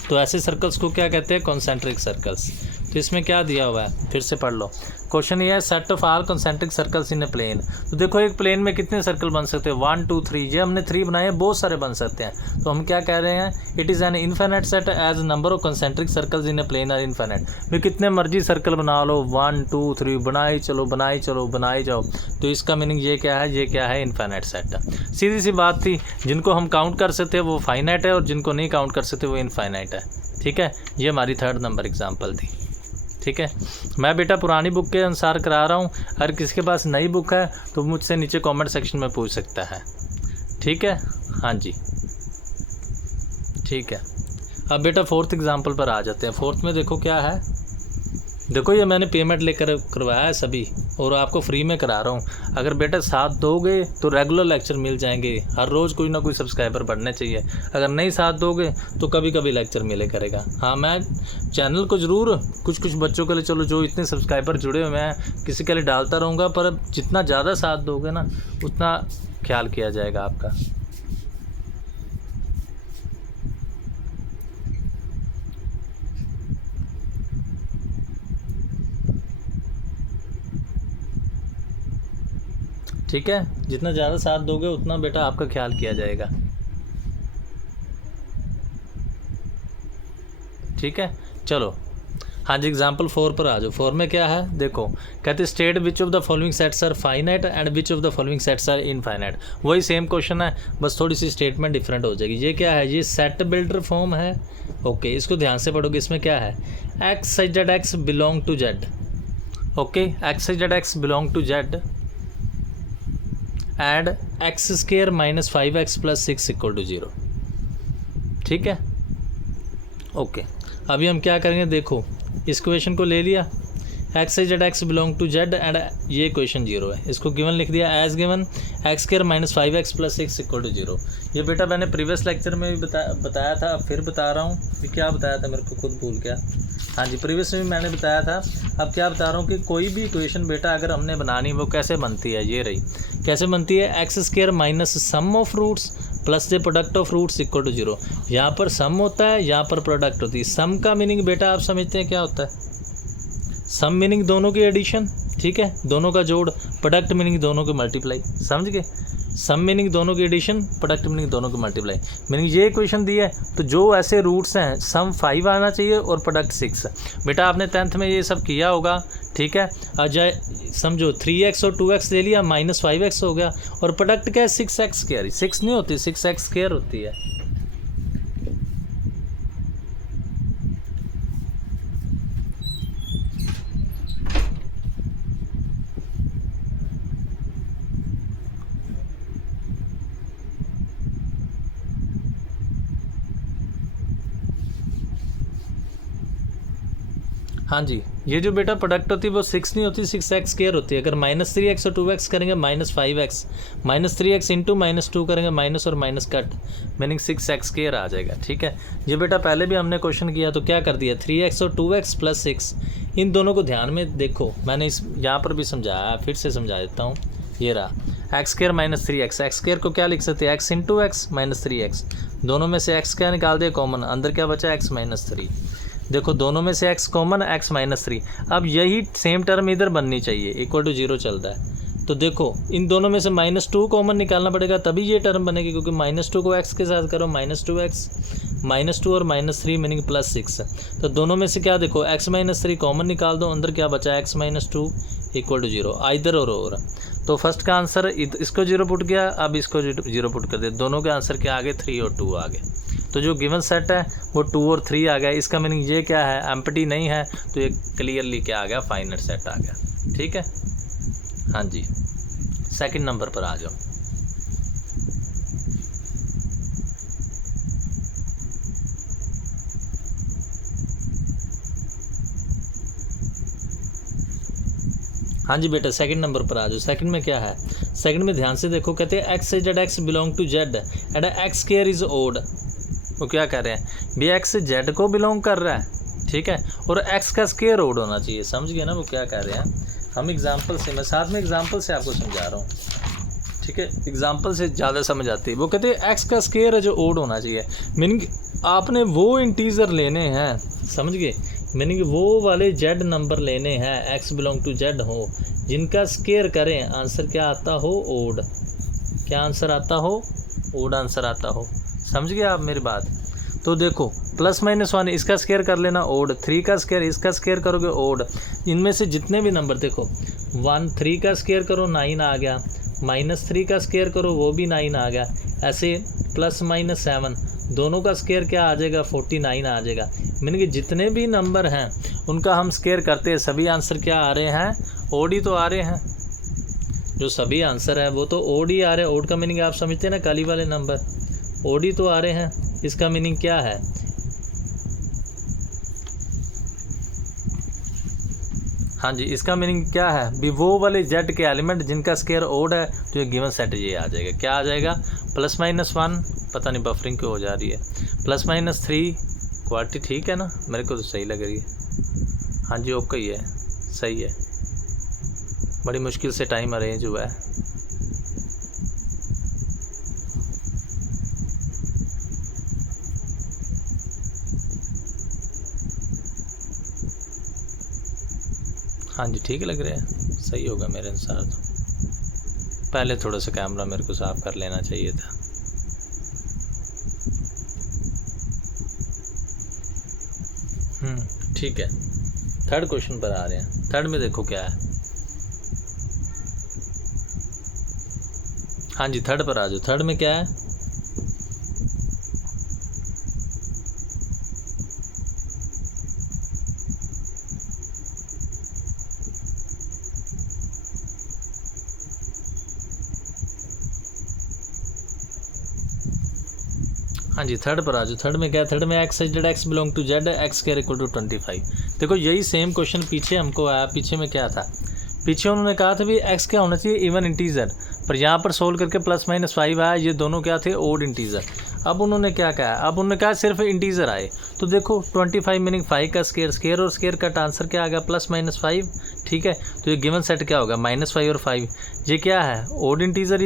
तो ऐसे सर्कल्स को क्या कहते हैं, कॉन्सेंट्रिक सर्कल्स। तो इसमें क्या दिया हुआ है, फिर से पढ़ लो। क्वेश्चन ये है, set of all concentric circles in a plane. तो देखो एक प्लेन में कितने सर्कल बन सकते हैं, 1, 2, 3, ये हमने 3 बनाए हैं, बहुत सारे बन सकते हैं। तो हम क्या कह रहे हैं, it is an infinite set as number of concentric circles in a plane are infinite. भाई कितने मर्जी सर्कल बना लो, 1, 2, 3 बनाई चलो, बनाई चलो, बनाई जाओ। तो इसका मीनिंग ये क्या है, ये क्या है, इनफिनिट सेट है। सीधी सी बात थी, जिनको हम काउंट कर सकते हैं वो फाइनाइट है, और जिनको नहीं काउंट कर सकते वो इनफाइनाइट है, ठीक है। ये हमारी 3rd नंबर एग्जाम्पल थी, ठीक है। मैं बेटा पुरानी बुक के अनुसार करा रहा हूँ, अगर किसी के पास नई बुक है तो मुझसे नीचे कमेंट सेक्शन में पूछ सकता है, ठीक है। हाँ जी, ठीक है। अब बेटा 4th एग्जाम्पल पर आ जाते हैं। 4th में देखो क्या है, देखो ये मैंने पेमेंट लेकर करवाया है सभी, और आपको फ्री में करा रहा हूँ। अगर बेटा साथ दोगे तो रेगुलर लेक्चर मिल जाएंगे, हर रोज़ कोई ना कोई सब्सक्राइबर बढ़ने चाहिए। अगर नहीं साथ दोगे तो कभी कभी लेक्चर मिले करेगा। हाँ, मैं चैनल को ज़रूर कुछ कुछ बच्चों के लिए, चलो जो इतने सब्सक्राइबर जुड़े हुए हैं, किसी के लिए डालता रहूँगा, पर जितना ज़्यादा साथ दोगे ना उतना ख्याल किया जाएगा आपका। ठीक है, जितना ज़्यादा साथ दोगे उतना बेटा आपका ख्याल किया जाएगा, ठीक है। चलो हाँ जी, एग्जाम्पल 4 पर आ जाओ। 4 में क्या है, देखो कहते state which of the following sets are finite and which of the following sets are infinite. वही सेम क्वेश्चन है, बस थोड़ी सी स्टेटमेंट डिफरेंट हो जाएगी। ये क्या है, ये सेट बिल्डर फॉर्म है, ओके। इसको ध्यान से पढ़ोगे, इसमें क्या है, x size Z x belong to Z, okay, x size Z x belong to Z and x square minus 5x plus 6 equal to 0, ठीक है, ओके। अभी हम क्या करेंगे, देखो इस क्वेश्चन को ले लिया, x size Z x belong to Z and ये क्वेश्चन 0 है, इसको गिवन लिख दिया as given x square minus 5x plus 6 equal to 0। ये बेटा मैंने प्रीवियस लेक्चर में भी बताया था, अब फिर बता रहा हूँ कि क्या बताया था, मेरे को खुद भूल गया। हाँ जी, प्रीवियस में भी मैंने बताया था, अब क्या बता रहा हूँ कि कोई भी इक्वेशन बेटा अगर हमने बनानी वो कैसे बनती है, ये रही कैसे बनती है, x square minus sum of roots plus the product of roots equal to 0। यहाँ पर सम होता है, यहाँ पर प्रोडक्ट होती है। सम का मीनिंग बेटा आप समझते हैं क्या होता है, सम मीनिंग दोनों की एडिशन, ठीक है, दोनों का जोड़। प्रोडक्ट मीनिंग दोनों की मल्टीप्लाई, समझ गए। सम मीनिंग दोनों की एडिशन, प्रोडक्ट मीनिंग दोनों की मल्टीप्लाई। मीनिंग ये इक्वेशन दी है, तो जो ऐसे रूट्स हैं सम 5 आना चाहिए और प्रोडक्ट 6। बेटा आपने 10th में ये सब किया होगा, ठीक है। अजय समझो 3x और 2x ले लिया, माइनस 5x हो गया, और प्रोडक्ट क्या है, 6x स्क्वायर। 6 नहीं होती, 6x स्क्वायर होती है। हाँ जी, ये जो बेटा प्रोडक्ट होती है वो 6 नहीं होती, 6x स्क्वायर होती है। अगर -3x और 2x करेंगे -5x, -3x इंटू -2 करेंगे माइनस और minus cut, meaning 6x square आ जाएगा। ठीक है, ये बेटा पहले भी हमने क्वेश्चन किया तो क्या कर दिया, 3x और 2x प्लस 6, इन दोनों को ध्यान में देखो, मैंने इस यहाँ पर भी समझाया, फिर से समझा देता हूँ। ये रहा x square -3x, x square को क्या लिख सकते हैं, x into x minus 3x, दोनों में से x क्या निकाल दिया कॉमन, अंदर क्या बचा x -3। देखो दोनों में से x कॉमन, x -3। अब यही सेम टर्म इधर बननी चाहिए, इक्वल टू 0 चलता है। तो देखो इन दोनों में से -2 कॉमन निकालना पड़ेगा, तभी ये टर्म बनेगी, क्योंकि -2 को x के साथ करो, -2x, -2 और -3 मीनिंग +6। तो दोनों में से क्या देखो, x -3 कॉमन निकाल दो, अंदर क्या बचा x -2 इक्वल टू 0, आइदर और। तो फर्स्ट का आंसर इसको 0 पुट किया, अब इसको 0 पुट कर दे, दोनों के आंसर क्या आ गए, 3 और 2 आ गए। तो जो गिवन सेट है वो 2 और 3 आ गया। इसका मीनिंग ये क्या है, एम्प्टी नहीं है, तो ये क्लियरली क्या आ गया, फाइनाइट सेट आ गया। ठीक है, हाँ जी, सेकंड नंबर पर आ जाओ। हाँ जी बेटा, सेकंड नंबर पर आ जाओ। सेकंड में क्या है, सेकंड में ध्यान से देखो, कहते हैं x से Z x belong to Z and x square is odd. वो क्या कह रहे हैं भी, x से जेड को बिलोंग कर रहा है, ठीक है, और x का स्क्वायर ओड होना चाहिए। समझ गए ना वो क्या कह रहे हैं। हम एग्जाम्पल से, मैं साथ में एग्जाम्पल से आपको समझा रहा हूँ, ठीक है, एग्जाम्पल से ज़्यादा समझ आती है। वो कहते हैं x का स्क्वायर है जो ओड होना चाहिए, मीनिंग आपने वो इंटीजर लेने हैं, समझ गए, मीनिंग वो वाले जेड नंबर लेने हैं x बिलोंग टू जेड हो, जिनका स्क्वायर करें आंसर क्या आता हो, ओड। क्या आंसर आता हो, ओड आंसर आता हो। समझ गए आप मेरी बात। तो देखो +-1 इसका स्क्वायर कर लेना ओड, 3 का स्क्वायर इसका स्क्वायर करोगे ओड। इनमें से जितने भी नंबर देखो, 1 3 का स्क्वायर करो 9 आ गया, -3 का स्क्वायर करो वो भी 9 आ गया, ऐसे +-7 दोनों का स्क्वायर क्या आ जाएगा, 49 आ जाएगा। मीनिंग कि जितने भी नंबर हैं उनका हम स्क्वायर करते हैं, सभी आंसर क्या आ रहे हैं, ओड ही तो आ रहे हैं। जो सभी आंसर है वो तो ओड ही आ रहे हैं। ओड का मीनिंग आप समझते हैं ना, काली वाले नंबर ओड ही तो आ रहे हैं। इसका मीनिंग क्या है, हाँ जी, इसका मीनिंग क्या है भी, वो वाले जेड के एलिमेंट जिनका स्क्वायर ओड है, तो ये गिवन सेट ये आ जाएगा। क्या आ जाएगा, +-1, पता नहीं बफरिंग क्यों हो जा रही है, +-3 क्वालिटी ठीक है ना, मेरे को तो सही लग रही है। हाँ जी ओके ही है, सही है, बड़ी मुश्किल से टाइम अरेंज हुआ है। हाँ जी ठीक लग रहा है, सही होगा मेरे अनुसार। तो पहले थोड़ा सा कैमरा मेरे को साफ कर लेना चाहिए था। ठीक है, थर्ड क्वेश्चन पर आ रहे हैं। थर्ड में देखो क्या है, हाँ जी थर्ड पर आ जाओ। थर्ड में क्या है, हाँ जी थर्ड पर आ जाओ। थर्ड में क्या है, थर्ड में x Z x belong to Z, x square equal to 25। देखो यही सेम क्वेश्चन पीछे हमको आया। पीछे में क्या था, पीछे उन्होंने कहा था भी x क्या होना चाहिए, इवन इंटीजर, पर यहाँ पर सोल्व करके +-5 आया, ये दोनों क्या थे, ओड इंटीजर। अब उन्होंने क्या कहा, अब उन्होंने कहा सिर्फ इंटीजर आए। तो देखो 25 मीनिंग 5 का स्क्वायर, स्क्वायर और स्क्वायर का आंसर क्या आ गया, +-5। ठीक है, तो ये गिवन सेट क्या होगा, -5 और 5, ये क्या है, ओड इंटीजर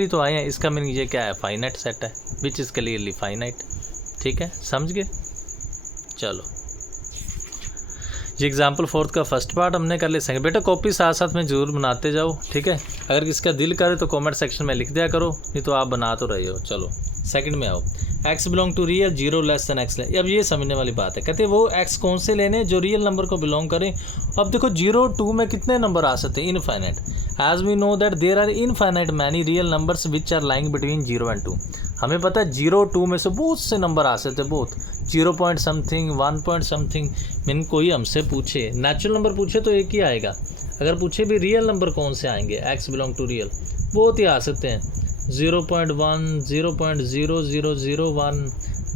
ही तो आए हैं। इसका मीनिंग ये क्या है, फाइनाइट सेट है, विच इज़ क्लियरली फाइनाइट। ठीक है, समझ गए। चलो ये एग्जाम्पल 4 का फर्स्ट पार्ट हमने कर ले सकें। बेटा कॉपी साथ साथ में जरूर बनाते जाओ, ठीक है। अगर किसका दिल करे तो कमेंट सेक्शन में लिख दिया करो, नहीं तो आप बना तो रहे हो। चलो सेकंड में आओ, x belong to real 0 less than x। अब ये समझने वाली बात है, कहते हैं वो x कौन से लेने जो रियल नंबर को बिलोंग करें। अब देखो 0 2 में कितने नंबर आ सकते हैं, infinite. As we know that there are infinite many real numbers which are lying between 0 and 2। हमें पता है 0 2 में से बहुत से नंबर आ सकते हैं, बहुत 0 point something 1 point something. Mean कोई हमसे पूछे, नेचुरल नंबर पूछे तो एक ही आएगा, अगर पूछे भी रियल नंबर कौन से आएंगे, x बिलोंग टू रियल, बहुत ही आ सकते हैं। 0.1 0.0001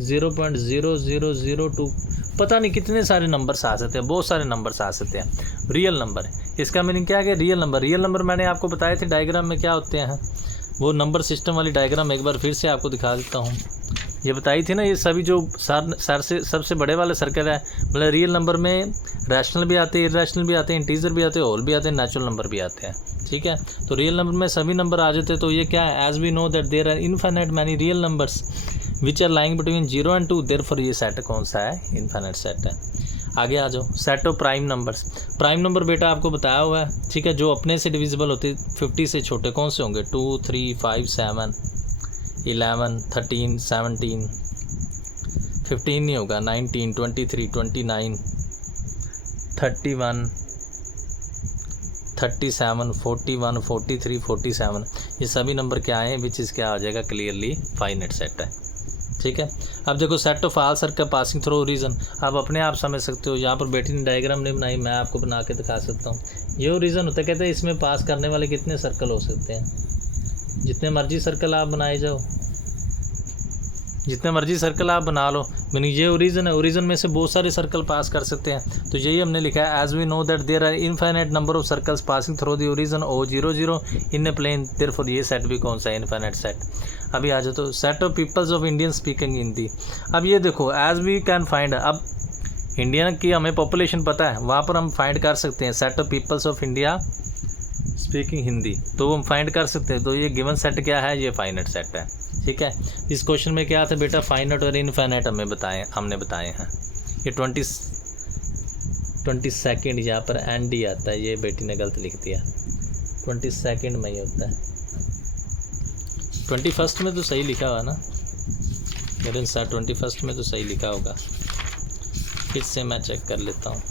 0.0002 पता नहीं कितने सारे नंबर्स आ सकते हैं, बहुत सारे नंबर्स आ सकते हैं। रियल नंबर, इसका मीनिंग क्या है कि रियल नंबर मैंने आपको बताए थे डायग्राम में क्या होते हैं, वो नंबर सिस्टम वाली डायग्राम एक बार फिर से आपको दिखा देता हूँ। ये बताई थी ना, ये सभी जो सबसे बड़े वाले सर्कल है, मतलब रियल नंबर में रैशनल भी आते हैं, इरेशनल भी आते हैं, इंटीजर भी आते हैं, होल भी आते हैं, नेचुरल नंबर भी आते हैं। ठीक है, तो रियल नंबर में सभी नंबर आ जाते हैं। तो ये क्या है, as we know that there are infinite many real numbers which are lying between 0 and 2, therefore ये सेट कौन सा है, इनफाइनाइट सेट है। आगे आ जाओ, set of prime numbers. Prime number बेटा आपको बताया हुआ है, ठीक है, जो अपने से डिविजिबल होते 50 से छोटे कौन से होंगे, 2, 3, 5, 7, 11, 13, 17, 15 नहीं होगा, 19, 23, 29, 31, 37, 41, 43, 47, ये सभी नंबर क्या हैं, विच इज़ क्या आ जाएगा, क्लियरली फाइनाइट सेट है। ठीक है, अब देखो set of all circle passing through origin, आप अपने आप समझ सकते हो। यहाँ पर बेटी ने डायग्राम नहीं बनाई, मैं आपको बना के दिखा सकता हूँ। ये ओरिजिन होता है, कहते हैं इसमें पास करने वाले कितने सर्कल हो सकते हैं, जितने मर्जी सर्कल आप बनाए जाओ, जितने मर्जी सर्कल आप बना लो, मैंने ये ओरिजिन है, ओरिजिन में से बहुत सारे सर्कल पास कर सकते हैं। तो यही हमने लिखा है, as we know that there are infinite number of circles passing through the origin O00 in a plane, therefore ये सेट भी कौन सा है, इनफाइनाइट सेट। अभी आ जाओ, तो set of peoples of Indian speaking Hindi. अब ये देखो, एज वी कैन फाइंड, अब इंडिया की हमें पॉपुलेशन पता है, वहाँ पर हम फाइंड कर सकते हैं set of peoples of India speaking Hindi, तो हम फाइंड कर सकते हैं। तो ये गिवन सेट क्या है, ये फाइनाइट सेट है। ठीक है, इस क्वेश्चन में क्या था बेटा, फाइनाइट और इनफाइनाइट हमने बताए हैं। ये 22 यहाँ पर एंड ही आता है, ये बेटी ने गलत लिख दिया, 22 में ही होता है, 21 में तो सही लिखा हुआ ना मेरे अनुसार, 21 में तो सही लिखा होगा, फिर से मैं चेक कर लेता हूँ।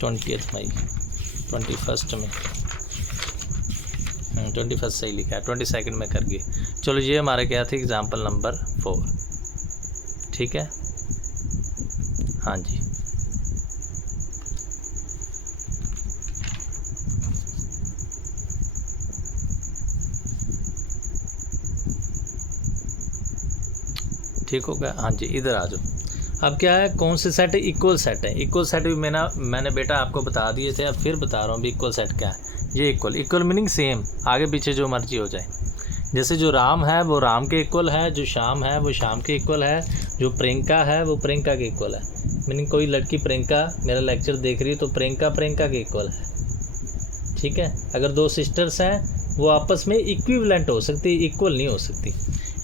मई 21 में 21 सही लिखा है, 22 में कर गई। चलो, ये हमारा क्या था, एग्जाम्पल नंबर 4। ठीक है, हाँ जी, ठीक हो गया। हाँ जी, इधर आ जाओ। अब क्या है, कौन से सेट है, इक्वल सेट है। इक्वल सेट भी मैंने बेटा आपको बता दिए थे, अब फिर बता रहा हूँ भी इक्वल सेट क्या है। ये इक्वल मीनिंग सेम, आगे पीछे जो मर्जी हो जाए। जैसे जो राम है वो राम के इक्वल है, जो श्याम है वो श्याम के इक्वल है, जो प्रियंका है वो प्रियंका के इक्वल है। मीनिंग कोई लड़की प्रियंका मेरा लेक्चर देख रही है तो प्रियंका के इक्वल है। ठीक है, अगर दो सिस्टर्स हैं वो आपस में इक्विवेलेंट हो सकती है, इक्वल नहीं हो सकती।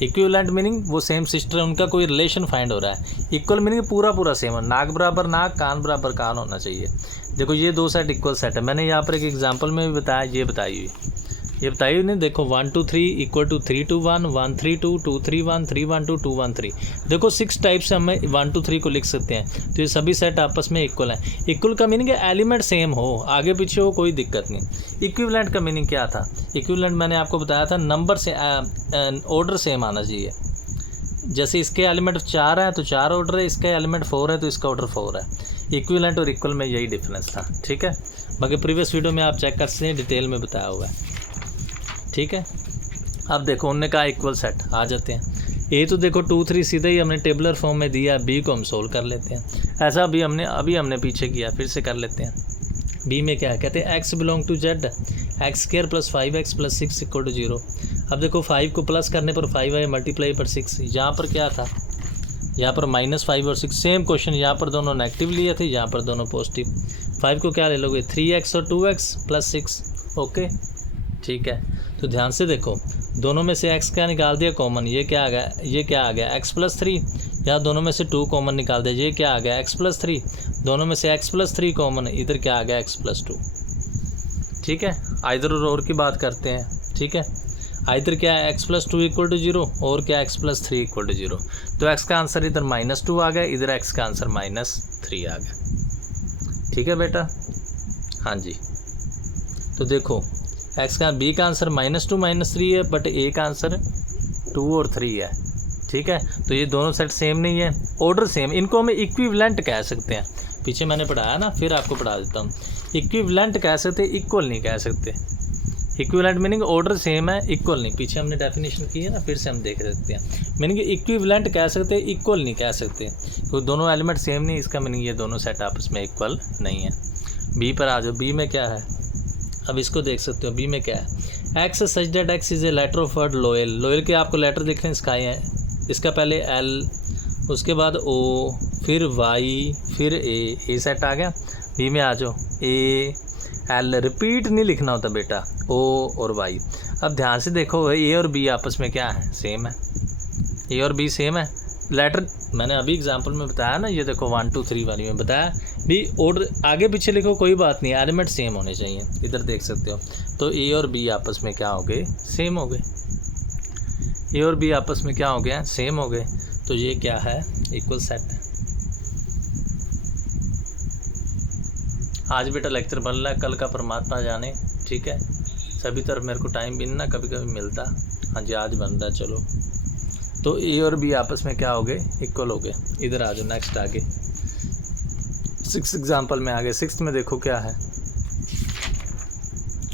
इक्विवेलेंट मीनिंग वो सेम सिस्टर है, उनका कोई रिलेशन फाइंड हो रहा है। इक्वल मीनिंग पूरा सेम है, नाक बराबर नाक, कान बराबर कान होना चाहिए। देखो, ये दो सेट इक्वल सेट है। मैंने यहाँ पर एक एग्जांपल में भी बताया, ये बताई हुई नहीं। देखो 1 2 3 इक्वल टू 3 2 1 1 3 2 2 3 1 3 1 2 2 1 3। देखो 6 टाइप से हम 1 2 3 को लिख सकते हैं। तो ये सभी सेट आपस में इक्वल हैं। इक्वल का मीनिंग है एलिमेंट सेम हो, आगे पीछे हो, कोई दिक्कत नहीं। इक्विवेलेंट का मीनिंग क्या था, इक्विवेलेंट मैंने आपको बताया था, नंबर से ऑर्डर सेम आना चाहिए। जैसे इसके एलिमेंट 4 है तो 4 ऑर्डर है, इसका एलिमेंट 4 है तो इसका ऑर्डर 4 है। इक्विवेलेंट और इक्वल में यही डिफरेंस था। ठीक है, बाकी प्रीवियस वीडियो में आप चेक कर सकते हैं, डिटेल में बताया हुआ है। ठीक है, अब देखो उनने कहा इक्वल सेट, आ जाते हैं। ए तो देखो 2 3 सीधे ही हमने टेबलर फॉर्म में दिया, बी को हम सोल्व कर लेते हैं। ऐसा अभी हमने पीछे किया, फिर से कर लेते हैं। बी में क्या है, कहते हैं x belong to z, x² + 5x + 6 = 0। अब देखो 5 को प्लस करने पर 5 आए, मल्टीप्लाई पर 6। यहाँ पर क्या था, यहाँ पर -5 और 6 सेम क्वेश्चन, यहाँ पर दोनों नेगेटिव लिए थे, यहाँ पर दोनों पॉजिटिव। 5 को क्या ले लोगे, 3x और 2x + 6। ओके, ठीक है, तो ध्यान से देखो, दोनों में से x क्या निकाल दिया कॉमन, ये क्या आ गया x + 3। यहाँ दोनों में से 2 कॉमन निकाल दिया, ये क्या आ गया x + 3। दोनों में से x + 3 कॉमन, इधर क्या आ गया x + 2। ठीक है, आइदर और की बात करते हैं। ठीक है, आइदर क्या है, x + 2 = 0 और क्या x + 3 = 0। तो x का आंसर इधर -2 आ गया, इधर x का आंसर -3 आ गया। ठीक है बेटा, हाँ जी, तो देखो x का b का आंसर -2 -3 है, बट a का आंसर 2 और 3 है। ठीक है, तो ये दोनों सेट सेम नहीं है, ऑर्डर सेम, इनको हमें इक्विवेलेंट कह सकते हैं। पीछे मैंने पढ़ाया ना, फिर आपको पढ़ा देता हूँ। इक्विवेलेंट कह सकते, इक्वल नहीं कह सकते। इक्विवेलेंट मीनिंग ऑर्डर सेम है, इक्वल नहीं। पीछे हमने डेफिनेशन की है ना, फिर से हम देख सकते हैं। मीनिंग इक्विवेलेंट कह सकते हैं, इक्वल नहीं कह सकते, तो दोनों एलिमेंट सेम नहीं, इसका मीनिंग ये दोनों सेट आपस में इक्वल नहीं है। बी पर आ जाओ, बी में क्या है, अब इसको देख सकते हो। बी में क्या है, x such that x is a letter of word loyal. Loyal के आपको लेटर दिख रहे हैं, स्काई है, इसका पहले एल, उसके बाद ओ, फिर वाई, फिर ए सेट आ गया। बी में आ जाओ, ए एल, रिपीट नहीं लिखना होता बेटा, ओ और वाई। अब ध्यान से देखो, ए और बी आपस में क्या है, सेम है। ए और बी सेम है, लेटर मैंने अभी एग्जांपल में बताया ना, ये देखो 1 2 3 वाली में बताया भी, ऑर्डर आगे पीछे लिखो कोई बात नहीं, एलिमेंट सेम होने चाहिए, इधर देख सकते हो। तो ए और बी आपस में क्या हो गए, सेम हो गए। ए और बी आपस में क्या हो गया, सेम हो गए, तो ये क्या है, इक्वल सेट है। आज बेटा लेक्चर बन रहा है, कल का परमात्मा जाने, ठीक है। सभी तरफ मेरे को टाइम भी ना कभी कभी मिलता, हाँ जी आज बन रहा है। चलो, तो ए और बी आपस में क्या हो गए, इक्वल हो गए। इधर आ जाओ, नेक्स्ट आगे 6 एग्जाम्पल में आ गए। 6 में देखो क्या है,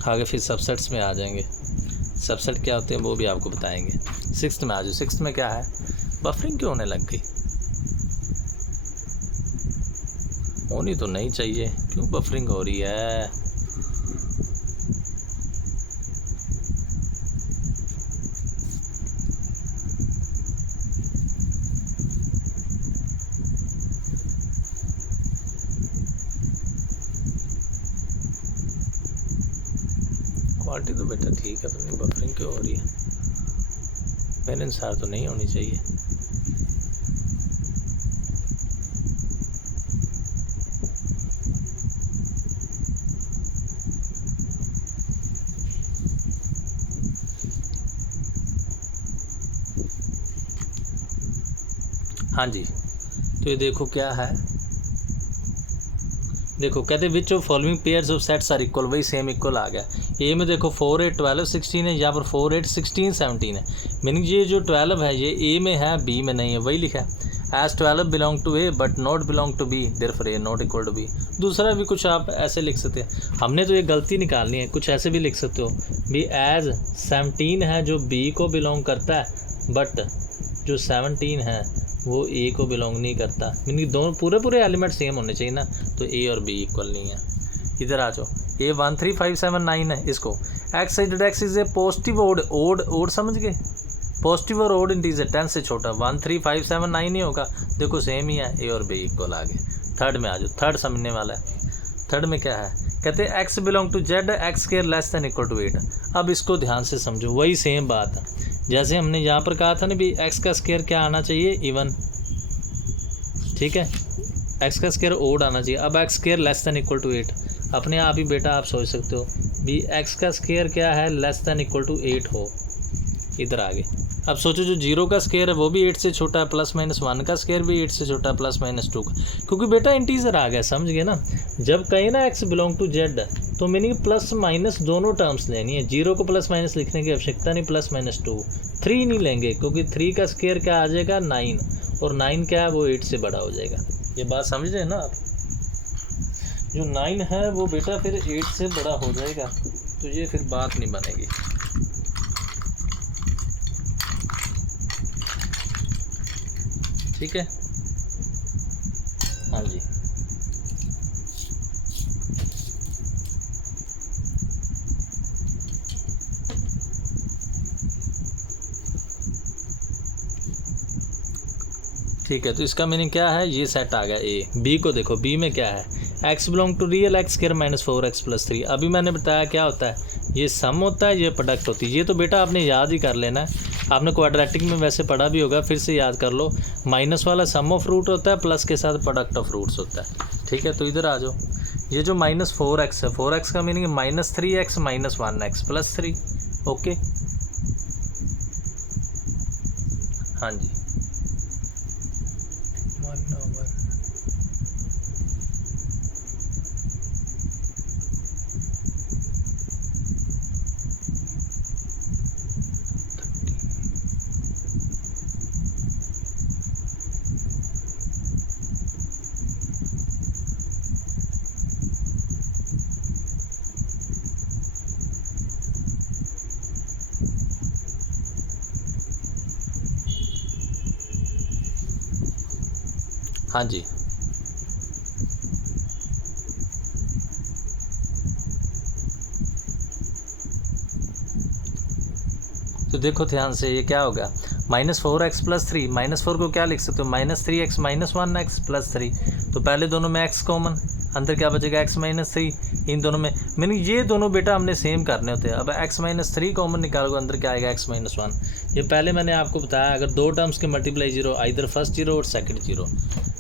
आगे फिर सबसेट्स में आ जाएंगे। सबसेट क्या होते हैं वो भी आपको बताएंगे। 6 में आ जाओ। 6 में क्या है, बफरिंग क्यों होने लग गई, होनी तो नहीं चाहिए, क्यों बफरिंग हो रही है। क्वालिटी तो बेटा ठीक है, पर बफरिंग क्यों हो रही है, मेरे अनुसार तो नहीं होनी चाहिए। हाँ जी, तो ये देखो क्या है, देखो कहते हैं which of following pairs of sets are equal, वही सेम इक्वल आ गया। ए में देखो 4 8 12 16 है, यहाँ पर 4 8 16 17 है। मीनिंग ये जो 12 है ये ए में है, बी में नहीं है, वही लिखा है। As 12 belong to A but not belong to B, therefore A not equal to B. दूसरा भी कुछ आप ऐसे लिख सकते हैं, हमने तो ये गलती निकालनी है, कुछ ऐसे भी लिख सकते हो भी, एज 17 है जो बी को बिलोंग करता है, बट जो 17 है वो ए को बिलोंग नहीं करता। मीनिंग दोनों पूरे एलिमेंट सेम होने चाहिए ना, तो ए और बी इक्वल नहीं है। इधर आ जाओ, ए 1 3 5 7 9 है, इसको x is a positive odd समझ गए, पॉजिटिव और ओड इंटीजर 10 से छोटा। 1 3 5 7 9 ही होगा, देखो सेम ही है, ए और बी इक्वल आ गए। थर्ड में आ जाओ, थर्ड समझने वाला है। थर्ड में क्या है, कहते हैं x belong to Z, x square less than equal to 8। अब इसको ध्यान से समझो, वही सेम बात है जैसे हमने यहाँ पर कहा था ना भी, एक्स का स्क्वायर क्या आना चाहिए, इवन, ठीक है, एक्स का स्क्वायर ओड आना चाहिए। अब x square less than equal to 8, अपने आप ही बेटा आप सोच सकते हो भी एक्स का स्क्वायर क्या है, लेस देन इक्वल टू 8 हो। इधर आगे अब सोचो, जो 0 का स्क्वायर है वो भी 8 से छोटा है, प्लस माइनस 1 का स्क्वायर भी 8 से छोटा है, प्लस माइनस 2 का, क्योंकि बेटा इंटीजर आ गया, समझ गए ना। जब कहीं ना एक्स बिलोंग टू जेड तो मीनिंग प्लस माइनस दोनों टर्म्स लेनी है, 0 को प्लस माइनस लिखने की आवश्यकता नहीं, प्लस माइनस 2। 3 नहीं लेंगे क्योंकि 3 का स्क्वायर क्या आ जाएगा, 9, और 9 क्या है वो 8 से बड़ा हो जाएगा। ये बात समझ रहे हैं ना आप, जो 9 है वो बेटा फिर 8 से बड़ा हो जाएगा, तो ये फिर बात नहीं बनेगी। ठीक है, हाँ जी। ठीक है, तो इसका मीनिंग क्या है, ये सेट आ गया ए। बी को देखो, बी में क्या है, x belong to real x square minus 4x plus 3। अभी मैंने बताया क्या होता है, ये सम होता है, ये प्रोडक्ट होती है। ये तो बेटा आपने याद ही कर लेना है, आपने क्वाड्रेटिक में वैसे पढ़ा भी होगा, फिर से याद कर लो। माइनस वाला सम ऑफ रूट होता है, प्लस के साथ प्रोडक्ट ऑफ रूट्स होता है। ठीक है, तो इधर आ जाओ, ये जो माइनस 4x है, 4x का meaning minus 3x minus 1x plus 3। Okay, हाँ जी, 1/। हाँ जी, तो देखो ध्यान से, ये क्या होगा, -4x + 3, -4 को क्या लिख सकते हो, -3x - 1x + 3, तो पहले दोनों में x कॉमन, अंदर क्या बचेगा x - 3, इन दोनों में मीनिंग ये दोनों बेटा हमने सेम करने होते हैं। अब x - 3 कॉमन निकालोगे, अंदर क्या आएगा x - 1। ये पहले मैंने आपको बताया, अगर दो टर्म्स के multiply zero, either first zero और सेकंड जीरो,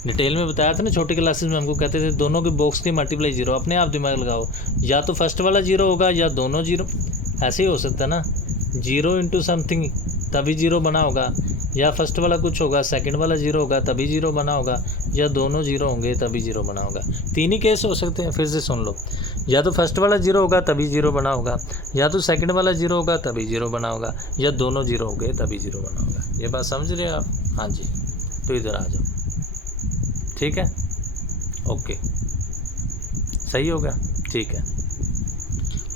डिटेल में बताया था ना छोटी क्लासेस में, हमको कहते थे दोनों के बॉक्स के मल्टीप्लाई जीरो, अपने आप दिमाग लगाओ, या तो फर्स्ट वाला जीरो होगा या दोनों जीरो, ऐसे ही हो सकता है ना, जीरो इंटू समथिंग तभी जीरो बना होगा, या फर्स्ट वाला कुछ होगा, सेकंड वाला जीरो होगा तभी जीरो बना होगा, या दोनों जीरो होंगे तभी जीरो बना होगा। तीन ही केस हो सकते हैं, फिर से सुन लो, या तो फर्स्ट वाला जीरो होगा तभी जीरो बना होगा, या तो सेकंड वाला जीरो होगा तभी जीरो बना होगा, या दोनों जीरो होंगे तभी जीरो बना होगा। ये बात समझ रहे हो आप? हाँ जी, तो इधर आ जाओ, ठीक है, ओके, सही होगा, ठीक है।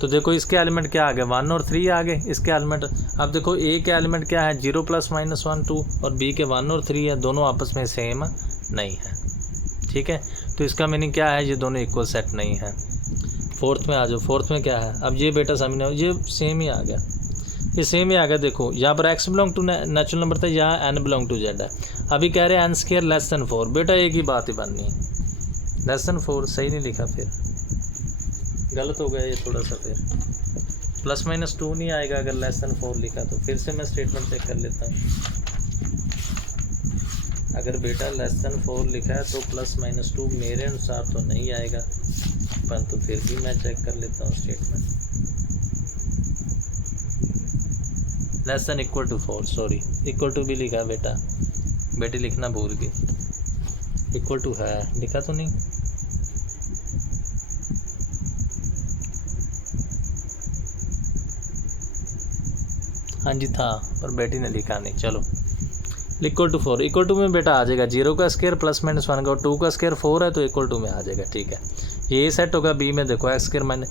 तो देखो इसके एलिमेंट क्या आ गए, 1 और 3 आ गए इसके एलिमेंट। अब देखो ए के एलिमेंट क्या है, 0 + -1 2, और बी के 1 और 3 है, दोनों आपस में सेम नहीं है, ठीक है। तो इसका मीनिंग क्या है, ये दोनों इक्वल सेट नहीं है। फोर्थ में आ जाओ, फोर्थ में क्या है, अब ये बेटा समझना, ये सेम ही आ गया, ये सेम ही आ गया। देखो यहाँ पर x belong to natural number था, यहाँ n बिलोंग टू z है। अभी कह रहे हैं n² < 4, बेटा एक ही बात ही बननी है, <4 सही नहीं लिखा, फिर गलत हो गया ये थोड़ा सा, फिर +-2 नहीं आएगा अगर <4 लिखा, तो फिर से मैं स्टेटमेंट चेक कर लेता हूँ। अगर बेटा <4 लिखा है तो +-2 मेरे अनुसार तो नहीं आएगा, परंतु फिर भी मैं चेक कर लेता हूँ स्टेटमेंट। <= 4, सॉरी, इक्वल टू भी लिखा है बेटा, बेटी लिखना भूल गई, इक्वल टू है लिखा तो नहीं, हाँ जी था, पर बेटी ने लिखा नहीं, चलो =4, इक्वल टू में बेटा आ जाएगा 0 का स्क्वायर +-1 का, 2 का स्क्वायर 4 है तो इक्वल टू में आ जाएगा, ठीक है। ये सेट होगा, बी में देखो x²,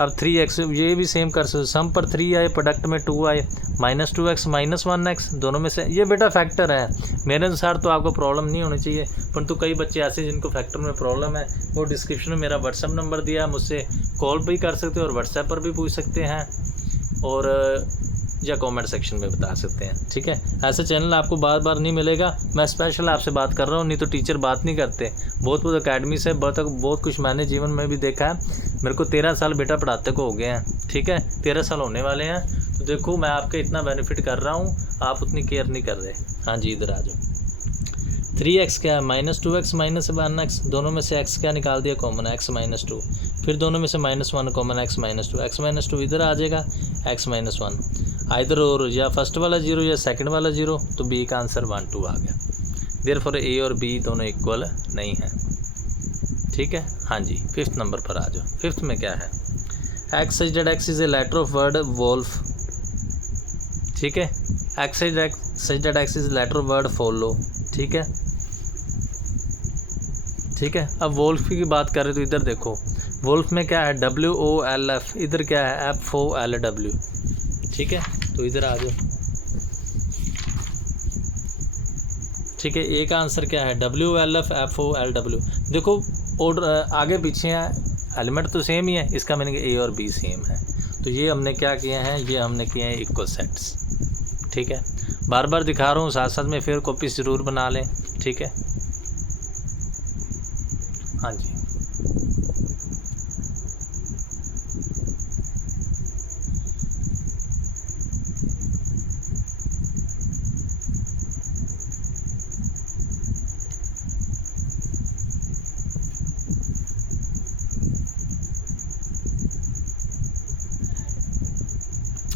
अब 3x, ये भी सेम कर सकते, सम पर 3 आए, प्रोडक्ट में 2 आए, -2x - 1x, दोनों में से ये बेटा फैक्टर है। मेरे अनुसार तो आपको प्रॉब्लम नहीं होनी चाहिए, परंतु कई बच्चे ऐसे जिनको फैक्टर में प्रॉब्लम है, वो डिस्क्रिप्शन में मेरा व्हाट्सएप नंबर दिया है, मुझसे कॉल भी कर सकते हो और व्हाट्सएप पर भी पूछ सकते हैं, और या कमेंट सेक्शन में बता सकते हैं, ठीक है। ऐसा चैनल आपको बार बार नहीं मिलेगा, मैं स्पेशल आपसे बात कर रहा हूँ, नहीं तो टीचर बात नहीं करते। बहुत अकेडमी से बहुत कुछ मैंने जीवन में भी देखा है, मेरे को 13 साल बेटा पढ़ाते को हो गए हैं, ठीक है, 13 साल होने वाले हैं, तो देखो मैं आपके इतना बेनिफिट कर रहा हूँ, आप उतनी केयर नहीं कर रहे। हाँ जी, इधर आ जाओ, 3x क्या है, -2x - 1x, दोनों में से x क्या निकाल दिया कॉमन, x - 2, फिर दोनों में से -1 कॉमन, x - 2 इधर आ जाएगा, x - 1 आइदर और, या फर्स्ट वाला जीरो या सेकंड वाला जीरो, तो बी का आंसर 1 2 आ गया। देयरफॉर ए और बी दोनों इक्वल नहीं है, ठीक है। हाँ जी, 5th नंबर पर आ जाओ। 5th में क्या है, x such that x is a letter of word wolf, ठीक है, x such that x is a letter of word follow, ठीक है, ठीक है। अब वोल्फ की बात करें तो इधर देखो, वोल्फ में क्या है, WOLF, इधर क्या है, FOLW, ठीक है, तो इधर आ जाओ, ठीक है। ए का आंसर क्या है, WOLF FOLW, देखो ऑर्डर आगे पीछे है, एलिमेंट तो सेम ही है, इसका मीनिंग ए और बी सेम है, तो ये हमने क्या किए हैं, ये हमने किए हैं इक्वल सेट्स, ठीक है। बार बार दिखा रहा हूँ, साथ साथ में फिर कॉपी ज़रूर बना लें, ठीक है। हाँ जी,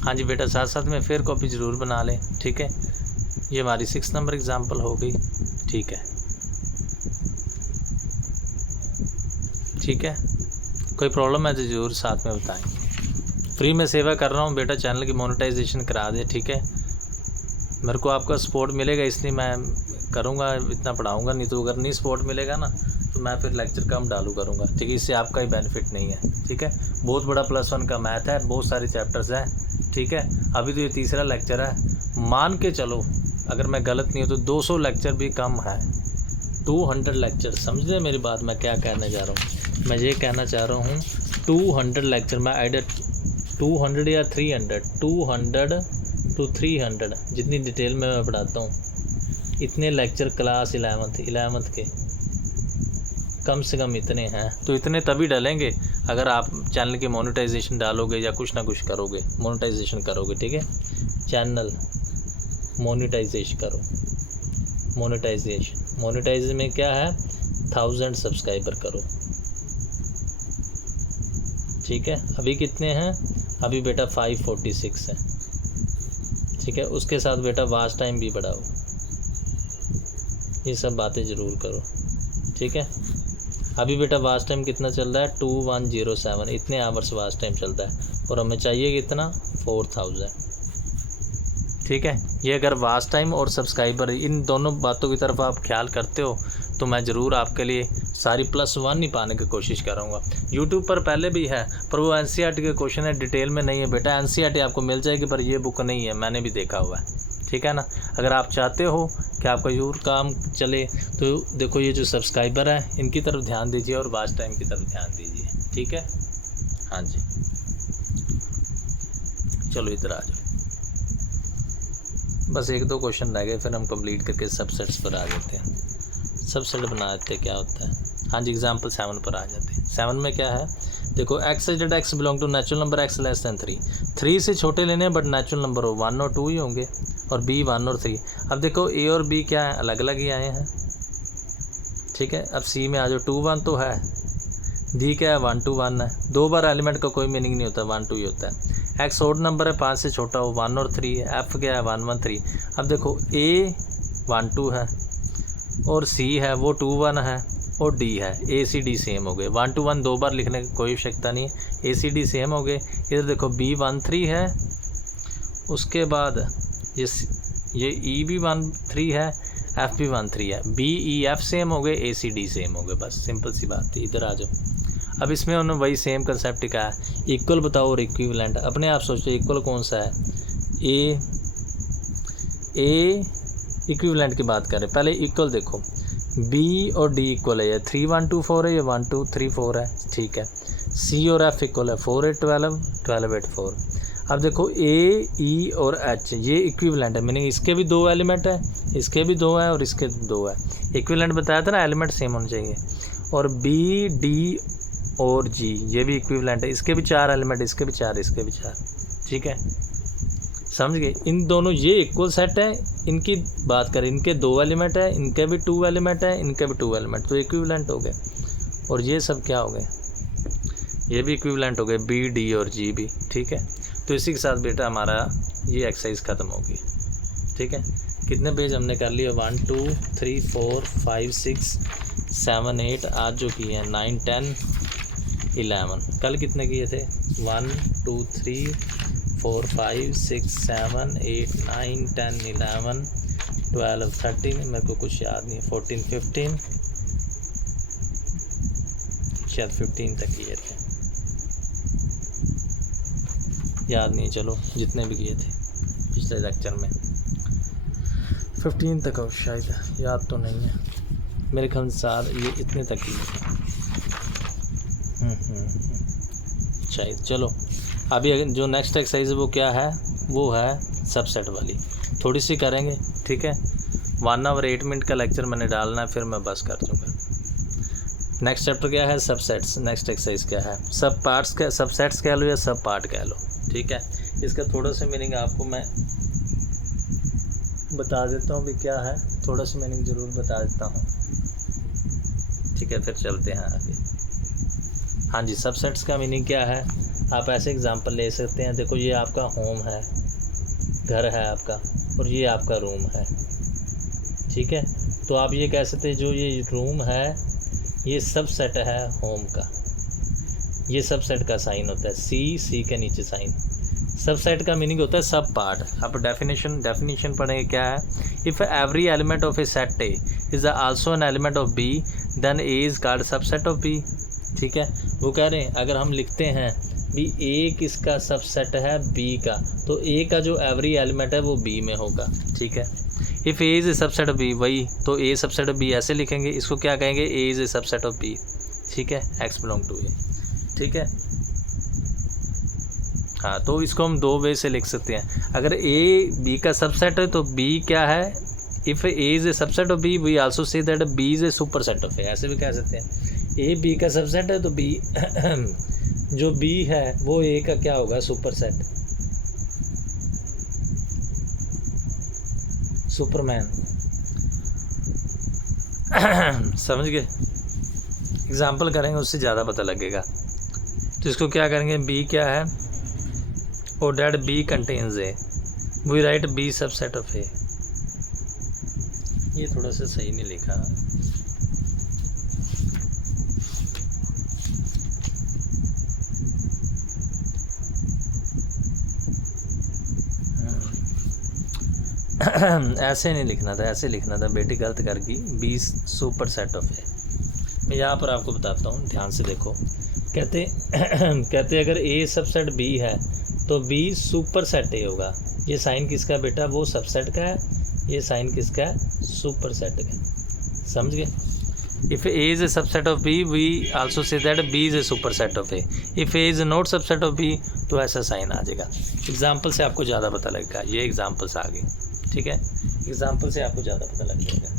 हाँ जी बेटा, साथ साथ में फिर कॉपी ज़रूर बना लें, ठीक है। ये हमारी 6 नंबर एग्जाम्पल हो गई, ठीक है, ठीक है। कोई प्रॉब्लम है तो ज़रूर साथ में बताएं। फ्री में सेवा कर रहा हूँ बेटा, चैनल की मोनेटाइजेशन करा दे, ठीक है। मेरे को आपका सपोर्ट मिलेगा, इसलिए मैं करूँगा, इतना पढ़ाऊँगा, नहीं तो अगर नहीं सपोर्ट मिलेगा ना तो मैं फिर लेक्चर कम डालू करूँगा, ठीक है। इससे आपका ही बेनिफिट नहीं है, ठीक है। बहुत बड़ा +1 का मैथ है, बहुत सारे चैप्टर्स हैं, ठीक है। अभी तो ये तीसरा लेक्चर है, मान के चलो अगर मैं गलत नहीं हूँ तो 200 लेक्चर भी कम है, 200 लेक्चर, समझ रहे मेरी बात मैं क्या कहना चाह रहा हूँ? मैं ये कहना चाह रहा हूँ 200 लेक्चर, मैं आइडिया 200 या 300, 200 to 300 जितनी डिटेल में मैं पढ़ाता हूँ, इतने लेक्चर क्लास 11th के कम से कम इतने हैं। तो इतने तभी डालेंगे अगर आप चैनल की मोनेटाइजेशन डालोगे या कुछ ना कुछ करोगे, मोनेटाइजेशन करोगे, ठीक है? चैनल मोनेटाइजेशन करो, मोनेटाइजेशन में क्या है, 1000 सब्सक्राइबर करो, ठीक है? अभी कितने हैं? अभी बेटा 546 है, ठीक है? उसके साथ बेटा वॉच टाइम भी बढ़ाओ, ये सब बातें ज़रूर करो, ठीक है? अभी बेटा वॉच टाइम कितना चल रहा है? 2107, इतने आवर्स वॉच टाइम चलता है और हमें चाहिए कितना? 4000, ठीक है? ये अगर वॉच टाइम और सब्सक्राइबर इन दोनों बातों की तरफ आप ख्याल करते हो तो मैं ज़रूर आपके लिए सारी +1 ही पाने की कोशिश करूँगा। यूट्यूब पर पहले भी है पर वो NCERT के क्वेश्चन है, डिटेल में नहीं है बेटा। NCERT आपको मिल जाएगी पर ये बुक नहीं है, मैंने भी देखा हुआ है, ठीक है ना? अगर आप चाहते हो कि आपका यूर काम चले तो देखो ये जो सब्सक्राइबर है इनकी तरफ ध्यान दीजिए और वॉच टाइम की तरफ ध्यान दीजिए, ठीक है? हाँ जी, चलो इधर आ जाओ, बस 1-2 क्वेश्चन रह गए फिर हम कंप्लीट करके सबसेट्स पर आ जाते हैं। सबसेट बना देते क्या होता है। हाँ जी, एग्जाम्पल 7 पर आ जाते हैं। 7 में क्या है, देखो x is x belong to natural number x less than 3 से छोटे लेने हैं बट नेचुरल नंबर हो 1 और 2 ही होंगे और b 1 और 3। अब देखो a और b क्या है, अलग अलग ही आए हैं, ठीक है? अब c में आ जाओ, 2 1 तो है, d क्या है, 1 2 1 है। 2 बार एलिमेंट का कोई मीनिंग नहीं होता, 1 2 ही होता है। x ओड नंबर है, 5 से छोटा हो, 1 और 3 है। f क्या है, 1 1 3। अब देखो a 1 2 है और c है वो 2 1 है और d है, a c d सेम हो गए। 1 2 1 2 बार लिखने की कोई आवश्यकता नहीं है, a c d सेम हो गए। इधर देखो b 1 3 है, उसके बाद ये e भी 1 3 है, f भी 1 3 है, b e f सेम हो गए, a c d सेम हो गए, बस सिंपल सी बात थी। इधर आ जाओ, अब इसमें उन्होंने वही सेम कंसेप्ट का है, इक्वल बताओ और इक्विवेलेंट। अपने आप सोचो इक्वल कौन सा है, ए इक्विवेलेंट की बात करें। पहले इक्वल देखो, b और d इक्वल है, 3 1 2 4 है, ये 1 2 3 4 है, ठीक है? c और f इक्वल है, 4 8 12 12 8 4। अब देखो a e और h ये इक्विवेलेंट है, मीनिंग इसके भी 2 एलिमेंट है, इसके भी 2 है और इसके 2 है। इक्विवेलेंट बताया था ना, एलिमेंट सेम होने चाहिए। और b d और g ये भी इक्विवेलेंट है, इसके भी 4 एलिमेंट, इसके भी 4, इसके भी 4, ठीक है? समझ गए? इन दोनों ये इक्वल सेट है, इनकी बात करें, इनके 2 एलिमेंट है, इनके भी 2 एलिमेंट है, इनके भी 2 एलिमेंट, तो इक्विवेलेंट हो गए। और ये सब क्या हो गए, ये भी इक्विवेलेंट हो गए, बी डी और जी भी, ठीक है? तो इसी के साथ बेटा हमारा ये एक्सरसाइज ख़त्म होगी, ठीक है? कितने पेज हमने कर लिए, 1 2 3 4 5 6 7 8, आज जो किए हैं 9 10 11। कल कितने किए थे, 1 2 3 4 5 6 7 8 9 10 11 12 13, मेरे को कुछ याद नहीं, 14 15, शायद 15 तक किए थे, याद नहीं। चलो जितने भी किए थे पिछले लेक्चर में 15 तक हो शायद, याद तो नहीं है, मेरे ख्याल से ये इतने तक किए थे शायद। चलो अभी जो नेक्स्ट एक्सरसाइज है वो क्या है, वो है सबसेट वाली, थोड़ी सी करेंगे, ठीक है? 1 आवर 8 मिनट का लेक्चर मैंने डालना है, फिर मैं बस कर दूँगा। नेक्स्ट चैप्टर क्या है, सबसेट्स। नेक्स्ट एक्सरसाइज क्या है, सब पार्ट्स का, सबसेट्स कह लो या सब पार्ट कह लो, ठीक है? इसका थोड़ा सा मीनिंग आपको मैं बता देता हूँ भी क्या है, थोड़ा सा मीनिंग ज़रूर बता देता हूँ, ठीक है? फिर चलते हैं आगे। हाँ जी, सबसेट्स का मीनिंग क्या है, आप ऐसे एग्जांपल ले सकते हैं। देखो ये आपका होम है, घर है आपका, और ये आपका रूम है, ठीक है? तो आप ये कह सकते हैं जो ये रूम है ये सबसेट है होम का, ये सबसेट का साइन होता है, सी के नीचे साइन। सबसेट का मीनिंग होता है सब पार्ट। आप डेफिनेशन पढ़ेंगे क्या है, if every element of a set A is also an element of B then A is called subset of B, ठीक है? वो कह रहे हैं अगर हम लिखते हैं भी ए किसका सबसेट है, बी का, तो ए का जो एवरी एलिमेंट है वो बी में होगा, ठीक है? If A is a subset of B, वही तो ए सबसेट ऑफ बी ऐसे लिखेंगे, इसको क्या कहेंगे, A is a subset of B, ठीक है, एक्स बिलोंग टू ए, ठीक है। हाँ, तो इसको हम दो वे से लिख सकते हैं। अगर ए बी का सबसेट है तो बी क्या है, if A is a subset of B we also say that B is a super set of A, ऐसे भी कह सकते हैं। ए बी का सबसेट है तो बी जो बी है वो ए का क्या होगा, सुपर सेट, सुपरमैन। समझ गए, एग्जाम्पल करेंगे उससे ज़्यादा पता लगेगा। तो इसको क्या करेंगे, बी क्या है, और that B contains A, we write B subset of A. ये थोड़ा सा सही नहीं लिखा, ऐसे नहीं लिखना था, ऐसे लिखना था, बेटी गलत कर गई, बी सुपर सेट ऑफ ए। मैं यहाँ पर आपको बताता हूँ, ध्यान से देखो, कहते कहते अगर ए सबसेट बी है तो बी सुपर सेट ए होगा। ये साइन किसका बेटा, वो सबसेट का है, ये साइन किसका है, सुपर सेट का। समझ गए, if A is a subset of B we also say that B is a super set of A. If A is not subset of B तो ऐसा साइन आ जाएगा। एग्जाम्पल से आपको ज़्यादा पता लगेगा, ये एग्जाम्पल्स आ गए, ठीक है, एग्जाम्पल से आपको ज़्यादा पता लग जाएगा।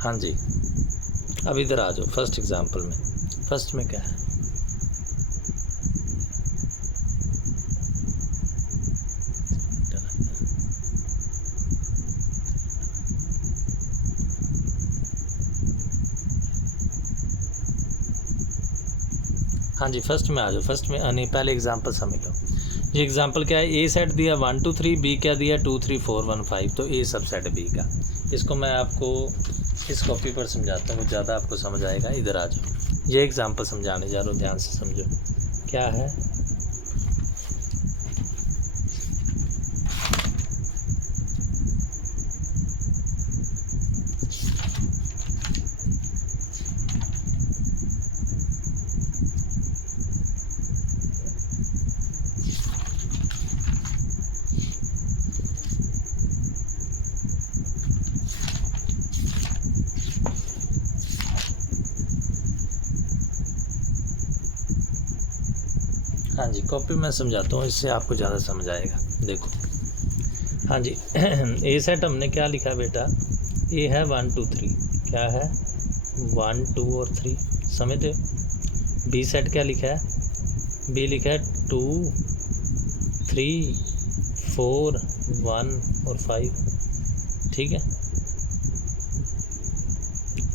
हाँ जी, अब इधर आ जाओ फर्स्ट एग्जांपल में। फर्स्ट में क्या है, हाँ जी फर्स्ट में आ जाओ। फर्स्ट में नहीं, पहले एग्जांपल समझ लो। ये एग्जांपल क्या है, ए सेट दिया 1 2 3, बी क्या दिया 2 3 4 1 5, तो ए सबसेट बी का। इसको मैं आपको इस कॉपी पर समझाता हूँ, ज़्यादा आपको समझ आएगा। इधर आ जाओ, ये एग्जांपल समझाने जा रहा हूँ, ध्यान से समझो क्या है। हाँ जी, कॉपी मैं समझाता हूँ, इससे आपको ज़्यादा समझ आएगा। देखो, हाँ जी ए सेट हमने क्या लिखा बेटा, ए है 1 2 3, क्या है 1 2 और 3, समझते हो। बी सेट क्या लिखा है, बी लिखा है 2 3 4 1 और 5, ठीक है।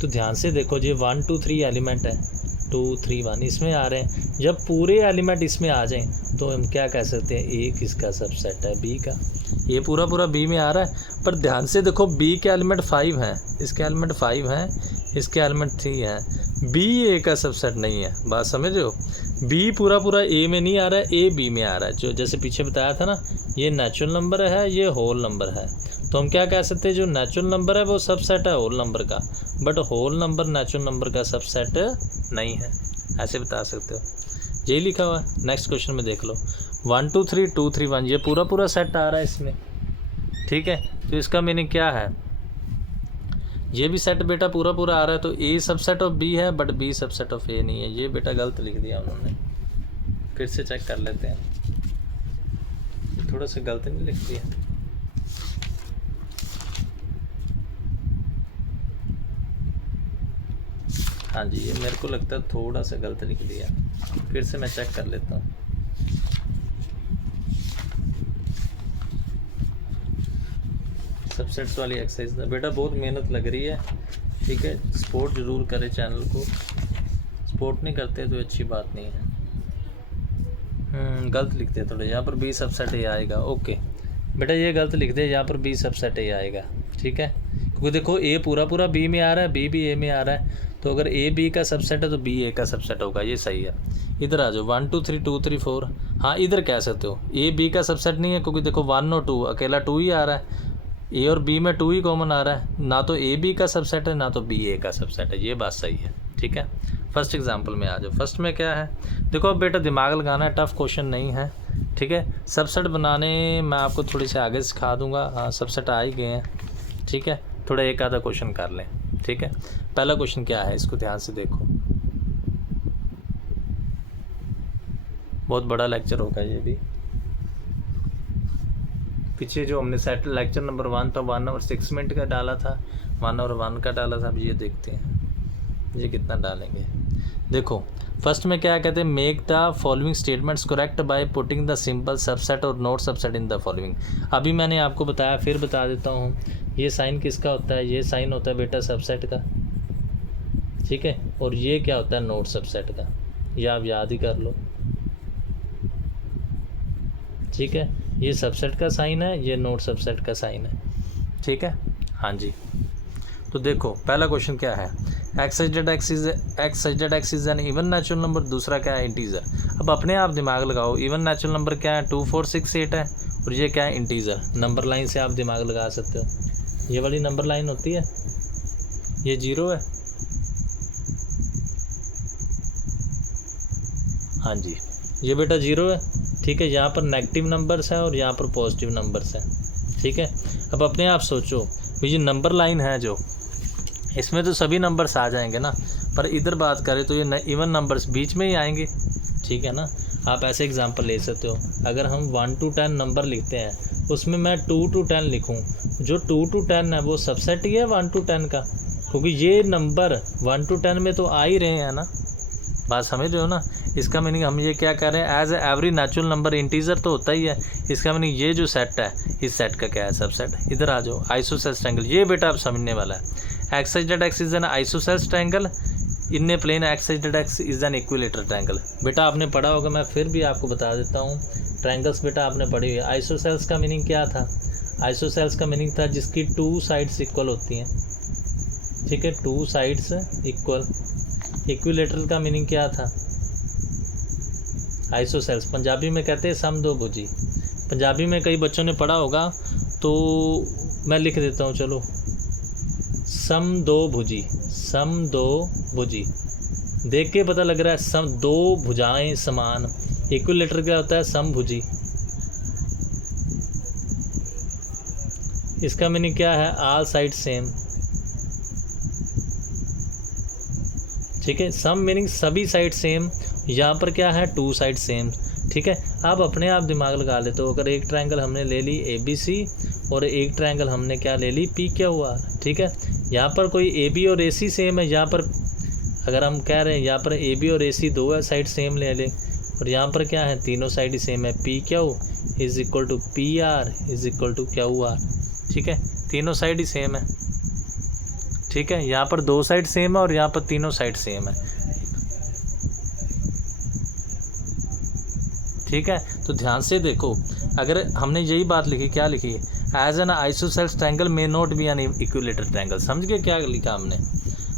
तो ध्यान से देखो, ये 1 2 3 एलिमेंट है, 2 3 1 इसमें आ रहे हैं। जब पूरे एलिमेंट इसमें आ जाएं तो हम क्या कह सकते हैं, ए किसका सबसेट है, बी का। ये पूरा पूरा बी में आ रहा है, पर ध्यान से देखो, बी के एलिमेंट 5 हैं, इसके एलिमेंट 5 हैं, इसके एलिमेंट 3 हैं। बी ए का सबसेट नहीं है, बात समझ रहे हो। बी पूरा पूरा ए में नहीं आ रहा है, ए बी में आ रहा है। जो जैसे पीछे बताया था ना, ये नेचुरल नंबर है, ये होल नंबर है, तो हम क्या कह सकते हैं, जो नेचुरल नंबर है वो सबसेट है होल नंबर का, but whole number natural number का सबसेट नहीं है, ऐसे बता सकते हो। यही लिखा हुआ है। नेक्स्ट क्वेश्चन में देख लो, 1 2 3 2 3 1, ये पूरा पूरा सेट आ रहा है इसमें, ठीक है। तो इसका मीनिंग क्या है, ये भी सेट बेटा पूरा पूरा आ रहा है, तो ए सबसेट ऑफ बी है बट बी सबसेट ऑफ ए नहीं है। ये बेटा गलत लिख दिया उन्होंने, फिर से चेक कर लेते हैं, थोड़ा सा गलत नहीं लिख दिया। हाँ जी, ये मेरे को लगता है थोड़ा सा गलत लिख दिया, फिर से मैं चेक कर लेता हूँ। सबसेट्स वाली एक्सरसाइज बेटा बहुत मेहनत लग रही है, ठीक है। सपोर्ट ज़रूर करें चैनल को, सपोर्ट नहीं करते तो अच्छी बात नहीं है। गलत लिखते हैं थोड़े, यहाँ पर बी सबसेट ए आएगा, ओके। बेटा ये गलत लिख दे, यहाँ पर बी सबसेट ए आएगा, ठीक है, क्योंकि देखो ए पूरा पूरा बी में आ रहा है, बी भी ए में आ रहा है, तो अगर ए बी का सबसेट है तो बी ए का सबसेट होगा, ये सही है। इधर आ जाओ 1 2 3 2 3 4, हाँ इधर कह सकते हो ए बी का सबसेट नहीं है, क्योंकि देखो 1 और 2 अकेला 2 ही आ रहा है, ए और बी में 2 ही कॉमन आ रहा है, ना तो ए बी का सबसेट है ना तो बी ए का सबसेट है, ये बात सही है, ठीक है। फर्स्ट एग्जाम्पल में आ जाओ। फर्स्ट में क्या है, देखो अब बेटा दिमाग लगाना है, टफ क्वेश्चन नहीं है, ठीक है। सबसेट बनाने मैं आपको थोड़ी सी आगे सिखा दूंगा, हाँ सबसेट आ ही गए हैं, ठीक है। थोड़ा एक आधा क्वेश्चन कर लें, ठीक है। पहला क्वेश्चन क्या है, इसको ध्यान से देखो, बहुत बड़ा लेक्चर होगा ये भी। पीछे जो हमने सेट लेक्चर नंबर 1 था 1 और 6 मिनट का डाला था, 1 और 1 का डाला था। अब ये देखते हैं ये कितना डालेंगे। देखो फर्स्ट में क्या कहते हैं, make the following statements correct by putting the symbol subset और not subset in the following. अभी मैंने आपको बताया, फिर बता देता हूँ, ये साइन किसका होता है, ये साइन होता है बेटा सबसेट का, ठीक है, और ये क्या होता है नोट सबसेट का, ये आप याद ही कर लो, ठीक है। ये सबसेट का साइन है, ये नोट सबसेट का साइन है, ठीक है, हाँ जी। तो देखो पहला क्वेश्चन क्या है, x such that x is an even natural number, दूसरा क्या है इंटीजर। अब अपने आप दिमाग लगाओ, इवन नेचुरल नंबर क्या है 2 4 6 8 है, और ये क्या है इंटीजर। नंबर लाइन से आप दिमाग लगा सकते हो, ये वाली नंबर लाइन होती है, ये 0 है, हाँ जी ये बेटा 0 है, ठीक है। यहाँ पर नेगेटिव नंबर्स हैं और यहाँ पर पॉजिटिव नंबर्स हैं, ठीक है। अब अपने आप सोचो, ये नंबर लाइन है जो, इसमें तो सभी नंबर्स आ जाएंगे ना, पर इधर बात करें तो ये इवन नंबर्स बीच में ही आएंगे, ठीक है ना। आप ऐसे एग्जांपल ले सकते हो, अगर हम 1 to 10 नंबर लिखते हैं, उसमें मैं 2 to 10 लिखूं, जो 2 to 10 है वो सबसेट ही है 1 to 10 का, क्योंकि ये नंबर 1 to 10 में तो आ ही रहे हैं ना, बात समझ रहे हो ना। इसका मीनिंग हम ये क्या कर रहे हैं, as every natural number integer तो होता ही है, इसका मीनिंग ये जो सेट है, इस सेट का क्या है सबसेट। इधर आ जाओ, आइसोसेलेस ट्रायंगल, ये बेटा आप समझने वाला है। X such that x is an isosceles triangle in a plane x such that x is an equilateral triangle. बेटा आपने पढ़ा होगा, मैं फिर भी आपको बता देता हूँ, ट्रायंगल्स बेटा आपने पढ़ी हुई है। आइसोसेलेस का मीनिंग क्या था, आइसोसेलेस का मीनिंग था जिसकी 2 साइड्स इक्वल होती हैं, ठीक है, 2 साइड्स इक्वल। इक्विलेटरल का मीनिंग क्या था, आइसोसेल्स पंजाबी में कहते हैं समदोभुजी। पंजाबी में कई बच्चों ने पढ़ा होगा, तो मैं लिख देता हूँ, चलो समदोभुजी, समदोभुजी, देख के पता लग रहा है सम, दो भुजाएं समान। इक्विलेटर क्या होता है, समभुजी। इसका मीनिंग क्या है, ऑल साइड सेम, ठीक है। सम मीनिंग सभी साइड सेम, यहाँ पर क्या है 2 साइड सेम, ठीक है। आप अपने आप दिमाग लगा ले, तो अगर एक ट्रायंगल हमने ले ली ABC और एक ट्रायंगल हमने क्या ले ली PQR, ठीक है। यहाँ पर कोई AB और AC सेम है, यहाँ पर अगर हम कह रहे हैं यहाँ पर AB और AC 2 साइड सेम ले लें, और यहाँ पर क्या है तीनों साइड ही सेम है, PQ is equal to PR is equal to QR, ठीक है, तीनों साइड ही सेम है, ठीक है। यहाँ पर 2 साइड सेम है और यहाँ पर तीनों साइड सेम है, ठीक है। तो ध्यान से देखो, अगर हमने यही बात लिखी, क्या लिखी है, as an isosceles triangle may not be an equilateral triangle. समझ गए क्या लिखा हमने,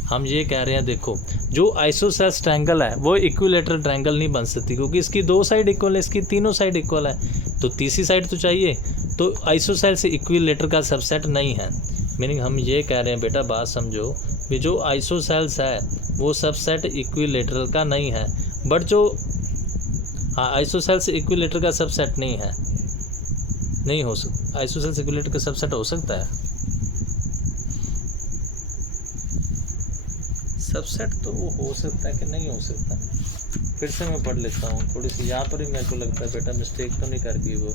हम ये कह रहे हैं देखो, जो आइसोसेलेस ट्रायंगल है वो इक्विलेटरल ट्रायंगल नहीं बन सकती, क्योंकि इसकी 2 साइड इक्वल है, इसकी तीनों साइड इक्वल है, तो तीसरी साइड तो चाहिए, तो आइसोसेलेस इक्विलेटर का सबसेट नहीं है। मीनिंग हम ये कह रहे हैं बेटा, बात समझो, कि जो आइसोसेलेस है वो सबसेट इक्विलेटरल का नहीं है, बट जो आइसोसेलेस इक्विलेटर का सबसेट नहीं है, नहीं हो सकता। आइसोसेलेस इक्विलेटर का सबसेट हो सकता है, सबसेट तो वो हो सकता है कि नहीं हो सकता। फिर से मैं पढ़ लेता हूँ थोड़ी सी, यहाँ पर ही मेरे को लगता है बेटा मिस्टेक तो नहीं कर गई वो।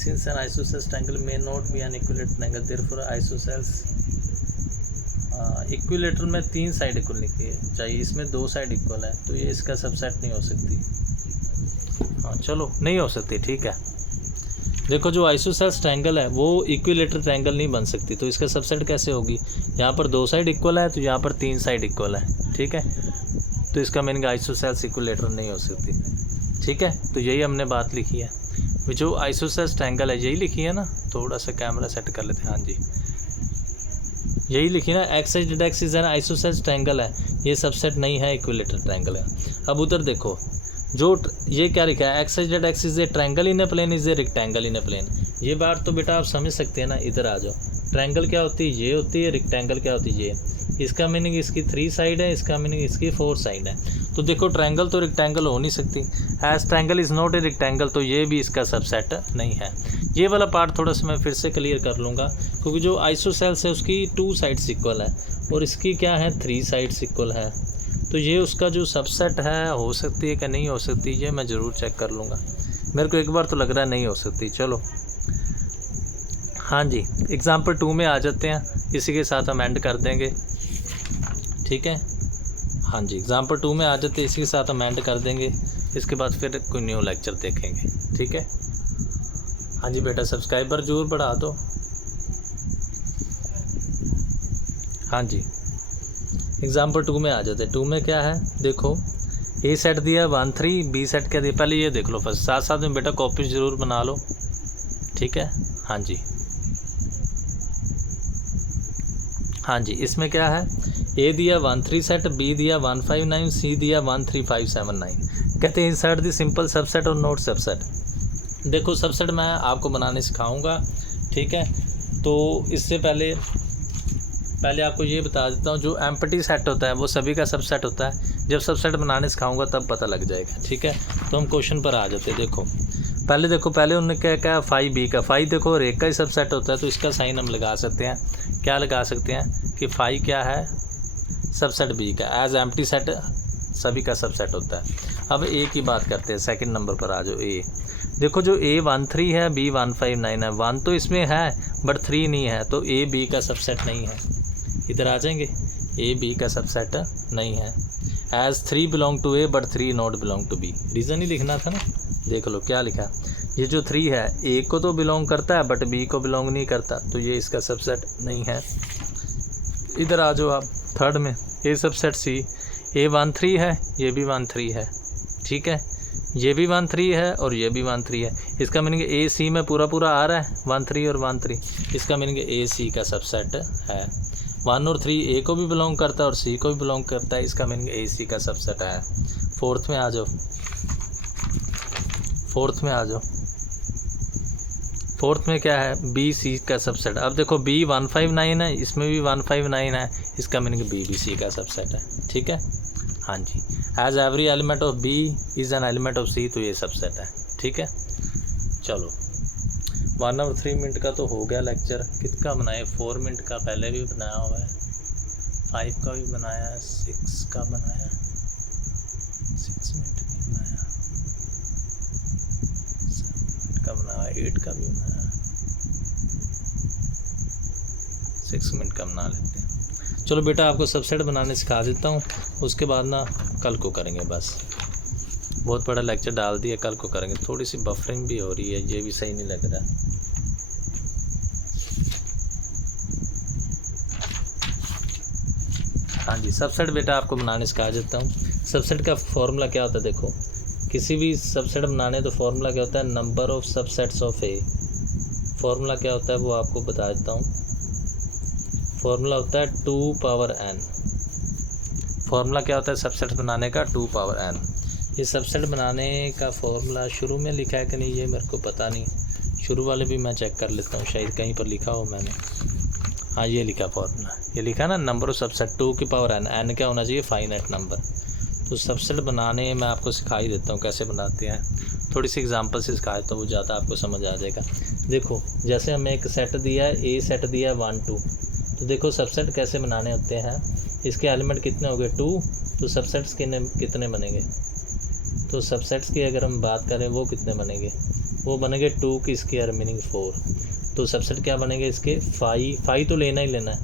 Since an isosceles triangle may not be an equilateral triangle, therefore isosceles equilateral में 3 साइड इक्वल लिखी है, चाहिए इसमें 2 साइड इक्वल है, तो ये इसका सबसेट नहीं हो सकती। हाँ चलो नहीं हो सकती, ठीक है। देखो जो आइसोसेलेस ट्रायंगल है वो इक्विलेटर ट्रायंगल नहीं बन सकती, तो इसका सबसेट कैसे होगी, यहाँ पर 2 साइड इक्वल है तो यहाँ पर 3 साइड इक्वल है, ठीक है। तो इसका मीनिंग आइसोसेलेस इक्विलेटर नहीं हो सकती। ठीक है, तो यही हमने बात लिखी है। जो आइसोसेल्स ट्रायंगल है यही लिखी है ना, थोड़ा सा कैमरा सेट कर लेते हैं। हाँ जी, यही लिखी ना, एक्स जेड एक्सिस है ना, आइसोसेल्स ट्रायंगल है, ये सबसेट नहीं है, इक्विलेटरल ट्रायंगल है। अब उधर देखो, जो ये क्या लिखा है, x Z x is a triangle in a plane is a rectangle in a plane. ये बात तो बेटा आप समझ सकते हैं ना, इधर आ जाओ। ट्रायंगल क्या होती है, ये होती है, रेक्टेंगल क्या होती है, ये। इसका मीनिंग इसकी 3 साइड है, इसका मीनिंग इसकी 4 साइड है। तो देखो ट्रायंगल तो रेक्टेंगल हो नहीं सकती, as triangle is not a rectangle, तो ये भी इसका सबसेट नहीं है। ये वाला पार्ट थोड़ा सा मैं फिर से क्लियर कर लूँगा, क्योंकि जो आइसोसेल्स है उसकी 2 साइड्स इक्वल है और इसकी क्या है, 3 साइड्स इक्वल है। तो ये उसका जो सबसेट है, हो सकती है कि नहीं हो सकती, ये मैं ज़रूर चेक कर लूँगा। मेरे को एक बार तो लग रहा है नहीं हो सकती। चलो हाँ जी, एग्ज़ाम्पल 2 में आ जाते हैं, इसी के साथ हम एंड कर देंगे। ठीक है, हाँ जी, एग्ज़ाम्पल 2 में आ जाते हैं, इसी के साथ हम एंड कर देंगे। इसके बाद फिर कोई न्यू लेक्चर देखेंगे। ठीक है, हाँ जी बेटा, सब्सक्राइबर जरूर बढ़ा दो। हाँ जी, एग्ज़ाम्पल 2 में आ जाते हैं। 2 में क्या है, देखो ए सेट दिया 1 3, बी सेट क्या दिया, पहले ये देख लो फर्स्ट, साथ साथ में बेटा कॉपी ज़रूर बना लो। ठीक है, हाँ जी, हाँ जी, इसमें क्या है, ए दिया 1 3 सेट, बी दिया 1 5 9, सी दिया 1 3 5 7 9। कहते हैं इंसर्ट द सिंपल सबसेट और नोट सबसेट। देखो सबसेट मैं आपको बनाने सिखाऊंगा। ठीक है, तो इससे पहले आपको ये बता देता हूँ, जो एम्प्टी सेट होता है वो सभी का सबसेट होता है। जब सबसेट बनाने सिखाऊंगा तब पता लग जाएगा। ठीक है, तो हम क्वेश्चन पर आ जाते हैं। देखो पहले उन्होंने क्या कहा, 5b का 5 देखो और एक का ही सबसेट होता है, तो इसका साइन हम लगा सकते हैं। क्या लगा सकते हैं कि 5 क्या है, सबसेट b का, एज एम्प्टी सेट सभी का सबसेट होता है। अब a की बात करते हैं, सेकंड नंबर पर आ जाओ। a देखो, जो a 1 3 है, b 1 5 9 है, 1 तो इसमें है बट 3 नहीं है, तो a b का सबसेट नहीं है। इधर आ जाएंगे, a b का सबसेट नहीं है। As 3 belong to a but 3 not belong to b, reason ही लिखना था ना। देख लो क्या लिखा, ये जो 3 है a को तो बिलोंग करता है बट b को बिलोंग नहीं करता, तो ये इसका सबसेट नहीं है। इधर आ जाओ आप थर्ड में, a सबसेट c, a 1 3 है, ये भी 1 3 है। ठीक है, ये भी 1 3 है और ये भी 1 3 है। इसका मीनिंग ए सी में पूरा आ रहा है 1 3 और 1 3, इसका मीनिंग ए सी का सबसेट है। 1 और 3 ए को भी बिलोंग करता है और सी को भी बिलोंग करता है, इसका मीनिंग ए सी का सबसेट है। फोर्थ में आ जाओ, फोर्थ में क्या है, बी सी का सबसेट। अब देखो बी 1 5 9 है, इसमें भी 1 5 9 है, इसका मीनिंग बी भी सी का सबसेट है। ठीक है, हाँ जी, as every element of B is an element of C, तो ये सबसेट है। ठीक है, चलो 1 और 3 मिनट का तो हो गया लेक्चर। कितना बनाए, 4 मिनट का पहले भी बनाया हुआ है, 5 का भी बनाया है, 6 का बनाया, 6 मिनट भी बनाया, 7 मिनट का बनाया, 8 का भी बनाया, 6 मिनट का बना लेते हैं। चलो बेटा, आपको सबसेट बनाने सिखा देता हूँ, उसके बाद ना कल को करेंगे। बस बहुत बड़ा लेक्चर डाल दिया, कल को करेंगे। थोड़ी सी बफरिंग भी हो रही है, ये भी सही नहीं लग रहा। हाँ जी, सबसेट बेटा आपको बनाने सिखा देता हूँ। सबसेट का फॉर्मूला क्या होता है, देखो किसी भी सबसेट बनाने तो फॉर्मूला क्या होता है, number of subsets of A. Formula क्या होता है वो आपको बता देता हूँ। फॉर्मूला होता है 2 पावर n। फॉर्मूला क्या होता है सबसेट बनाने का, 2 पावर n। ये सबसेट बनाने का फॉर्मूला शुरू में लिखा है कि नहीं ये मेरे को पता नहीं, शुरू वाले भी मैं चेक कर लेता हूँ, शायद कहीं पर लिखा हो मैंने। हाँ, ये लिखा फॉर्मूला, ये लिखा ना, नंबर ऑफ सबसेट 2 की पावर n। n क्या होना चाहिए, फाइनाइट नंबर। तो सबसेट बनाने मैं आपको सिखा ही देता हूँ कैसे बनाते हैं, थोड़ी सी एग्जांपल से सिखाए तो वो ज़्यादा आपको समझ आ जाएगा। देखो जैसे हमें एक सेट दिया है, ए सेट दिया है 1 2, तो देखो सबसेट कैसे बनाने होते हैं। इसके एलिमेंट कितने हो गए, 2, तो सबसेट्स कितने बनेंगे, तो सबसेट्स की अगर हम बात करें वो कितने बनेंगे, वो बनेंगे 2 की स्क्वायर मीनिंग 4। तो सबसेट क्या बनेंगे इसके, 5 तो लेना ही लेना है,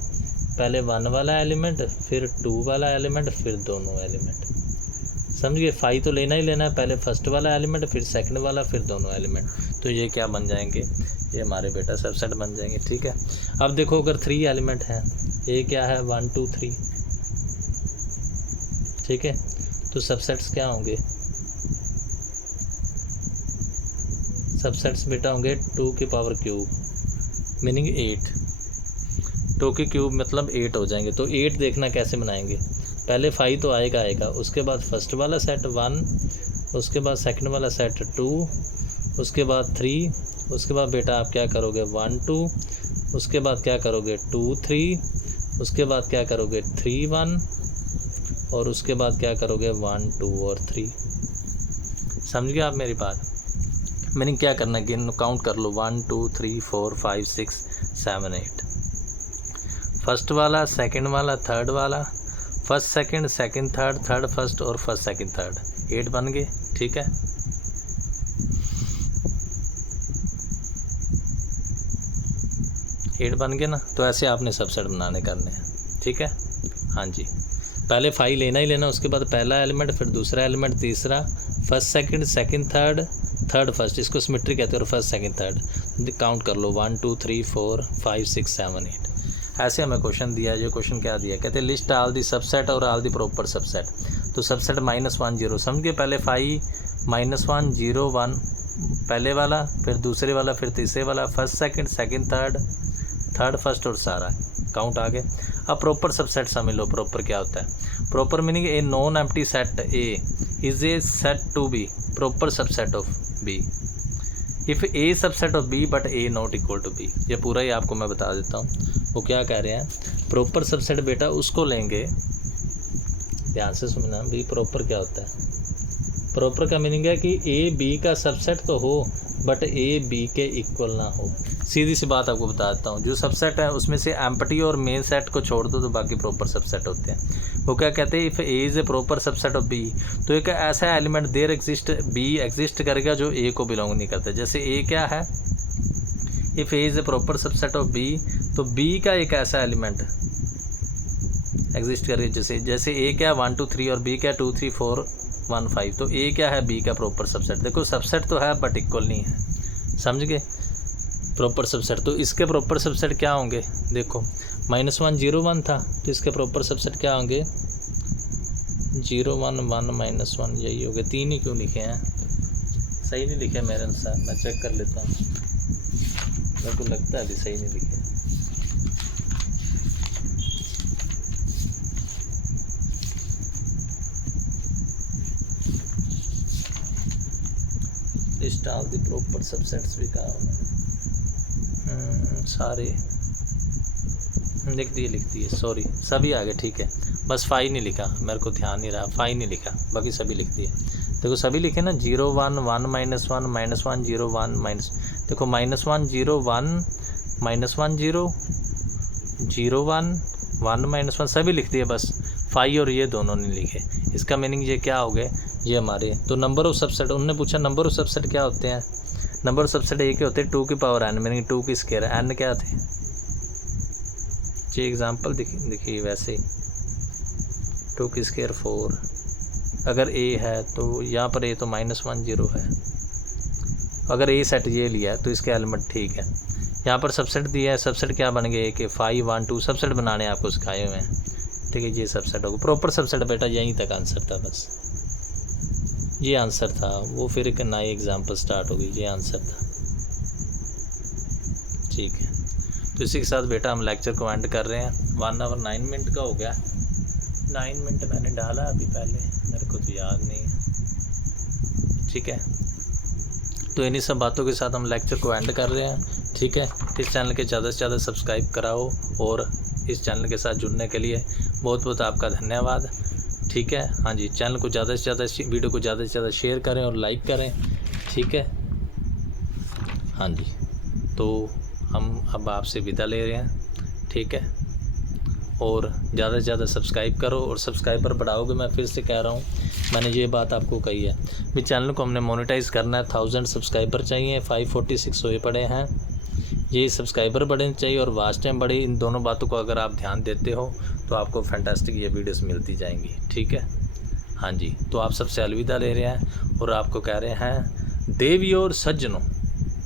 पहले 1 वाला एलिमेंट, फिर 2 वाला एलिमेंट, फिर दोनों एलिमेंट। समझिए, 5 तो लेना ही लेना है, पहले फर्स्ट वाला एलिमेंट, फिर सेकंड वाला, फिर दोनों एलिमेंट। तो ये क्या बन जाएंगे, ये हमारे बेटा सबसेट बन जाएंगे। ठीक है, अब देखो अगर 3 एलिमेंट हैं, ए क्या है 1 2 3, ठीक है, तो सबसेट्स क्या होंगे, सबसेट्स बेटा होंगे 2 की पावर क्यूब मीनिंग 8। 2 की क्यूब मतलब 8 हो जाएंगे। तो 8 देखना कैसे बनाएंगे, पहले 5 तो आएगा, उसके बाद फर्स्ट वाला सेट 1, उसके बाद सेकंड वाला सेट 2, उसके बाद 3, उसके बाद बेटा आप क्या करोगे 1 2, उसके बाद क्या करोगे 2 3, उसके बाद क्या करोगे 3 1, और उसके बाद क्या करोगे 1 2 और 3। समझ गए आप मेरी बात? मीनिंग क्या करना है, काउंट कर लो 1 2 3 4 5 6 7 8। फर्स्ट वाला, सेकंड वाला, थर्ड वाला, first second, second third, third first और फर्स्ट सेकंड थर्ड, 8 बन गए। ठीक है, एट बन गए ना। तो ऐसे आपने सबसेट बनाने करने हैं। ठीक है, हाँ जी, पहले 5 लेना ही लेना, उसके बाद पहला एलिमेंट, फिर दूसरा एलिमेंट, तीसरा, first second, second third, third first, इसको सिमेट्री कहते हैं, और फर्स्ट सेकंड थर्ड। काउंट कर लो 1 2 3 4 5 6 7 8। ऐसे हमें क्वेश्चन दिया है। जो क्वेश्चन क्या दिया, कहते हैं लिस्ट ऑल दी सबसेट और ऑल दी प्रॉपर सबसेट। तो सबसेट -1 0 समझ गए, पहले 5 -1 0 1 पहले वाला, फिर दूसरे वाला, फिर तीसरे वाला, first second, second third, third first और सारा काउंट आ गए। अब प्रॉपर सबसेट समझ लो। प्रॉपर क्या होता है? Proper meaning a non empty set A is a set to be proper subset of B if A subset of B but A not equal to B. ये पूरा ही आपको मैं बता देता हूँ। वो क्या कह रहे हैं, प्रॉपर सबसेट बेटा उसको लेंगे, ध्यान से सुनना भी, प्रॉपर क्या होता है? प्रॉपर का मीनिंग है कि ए बी का सबसेट तो हो बट ए बी के इक्वल ना हो। सीधी सी बात आपको बता देता हूँ, जो सबसेट है उसमें से एम्प्टी और मेन सेट को छोड़ दो तो बाकी प्रॉपर सबसेट होते हैं। वो क्या कहते हैं, if A is a proper subset of B, तो एक ऐसा element there exist B exist करेगा जो ए को बिलोंग नहीं करता। जैसे ए क्या है, if A is a proper subset of B, तो बी का एक ऐसा एलिमेंट एग्जिस्ट करे, जैसे ए क्या 1 2 3 और बी क्या 2 3 4 1 5। तो ए क्या है, बी का प्रॉपर सबसेट। देखो सबसेट तो है बट इक्वल नहीं है, समझ गए? प्रॉपर सबसेट, तो इसके प्रॉपर सबसेट क्या होंगे? देखो -1 0 1 था, तो इसके प्रॉपर सबसेट क्या होंगे 0 1 1 -1, यही हो गए। 3 ही क्यों लिखे हैं? सही नहीं लिखे मेरे अनुसार, मैं चेक कर लेता हूँ, मेरे को लगता है अभी सही नहीं लिखे। List of the proper subsets भी कहा सारे लिख दिए सॉरी, सभी आ गए। ठीक है, बस 5 नहीं लिखा, मेरे को ध्यान नहीं रहा, 5 नहीं लिखा, बाकी सभी लिख दिए। देखो सभी लिखे ना, 0 1 1 -1 -1 0 1 माइनस, देखो -1 0 1 -1 0 0 1 1 -1 सभी लिख दिए, बस 5 और ये दोनों नहीं लिखे। इसका मीनिंग ये क्या हो गए, ये हमारे तो नंबर ऑफ सबसेट। उन्होंने पूछा नंबर ऑफ सबसेट क्या होते हैं? नंबर ऑफ सबसेट एक होते हैं 2 की पावर n, मीनिंग 2 की स्क्वायर। n क्या थे? जी एग्जांपल देखिए वैसे 2 की स्क्वायर 4। अगर a है तो यहाँ पर a तो -1 0 है। अगर a सेट ये लिया है तो इसके एलिमेंट ठीक है। यहाँ पर सबसेट दिया है, सबसेट क्या बन गए कि 5 1 2 सबसेट बनाने आपको सिखाए हुए हैं। ठीक है, ये सबसेट होगा। प्रॉपर सबसेट बेटा यहीं तक आंसर था, बस ये आंसर था। वो फिर एक नई एग्जांपल स्टार्ट हो गई, ये आंसर था। ठीक है, तो इसी के साथ बेटा हम लेक्चर को एंड कर रहे हैं। 1 आवर 9 मिनट का हो गया। 9 मिनट मैंने डाला अभी पहले, मेरे को तो याद नहीं है। ठीक है, तो इन्हीं सब बातों के साथ हम लेक्चर को एंड कर रहे हैं। ठीक है, इस चैनल के ज़्यादा से ज़्यादा सब्सक्राइब कराओ और इस चैनल के साथ जुड़ने के लिए बहुत बहुत आपका धन्यवाद। ठीक है, हाँ जी, चैनल को ज़्यादा से ज़्यादा, वीडियो को ज़्यादा से ज़्यादा शेयर करें और लाइक करें। ठीक है, हाँ जी, तो हम अब आपसे विदा ले रहे हैं। ठीक है, और ज़्यादा से ज़्यादा सब्सक्राइब करो और सब्सक्राइबर बढ़ाओगे। मैं फिर से कह रहा हूँ, मैंने ये बात आपको कही है भी चैनल को हमने मोनेटाइज़ करना है। 1000 सब्सक्राइबर चाहिए, 546 हुए पड़े हैं। ये सब्सक्राइबर बढ़ने चाहिए और वॉच टाइम बढ़े। इन दोनों बातों को अगर आप ध्यान देते हो तो आपको फैंटास्टिक ये वीडियोस मिलती जाएंगी। ठीक है, हाँ जी, तो आप सबसे अलविदा ले रहे हैं और आपको कह रहे हैं देवी और सज्जनों,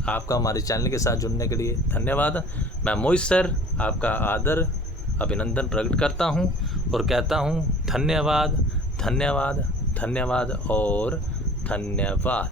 आपका हमारे चैनल के साथ जुड़ने के लिए धन्यवाद। मैं मोहित सर आपका आदर अभिनंदन प्रकट करता हूँ और कहता हूँ धन्यवाद धन्यवाद धन्यवाद और धन्यवाद।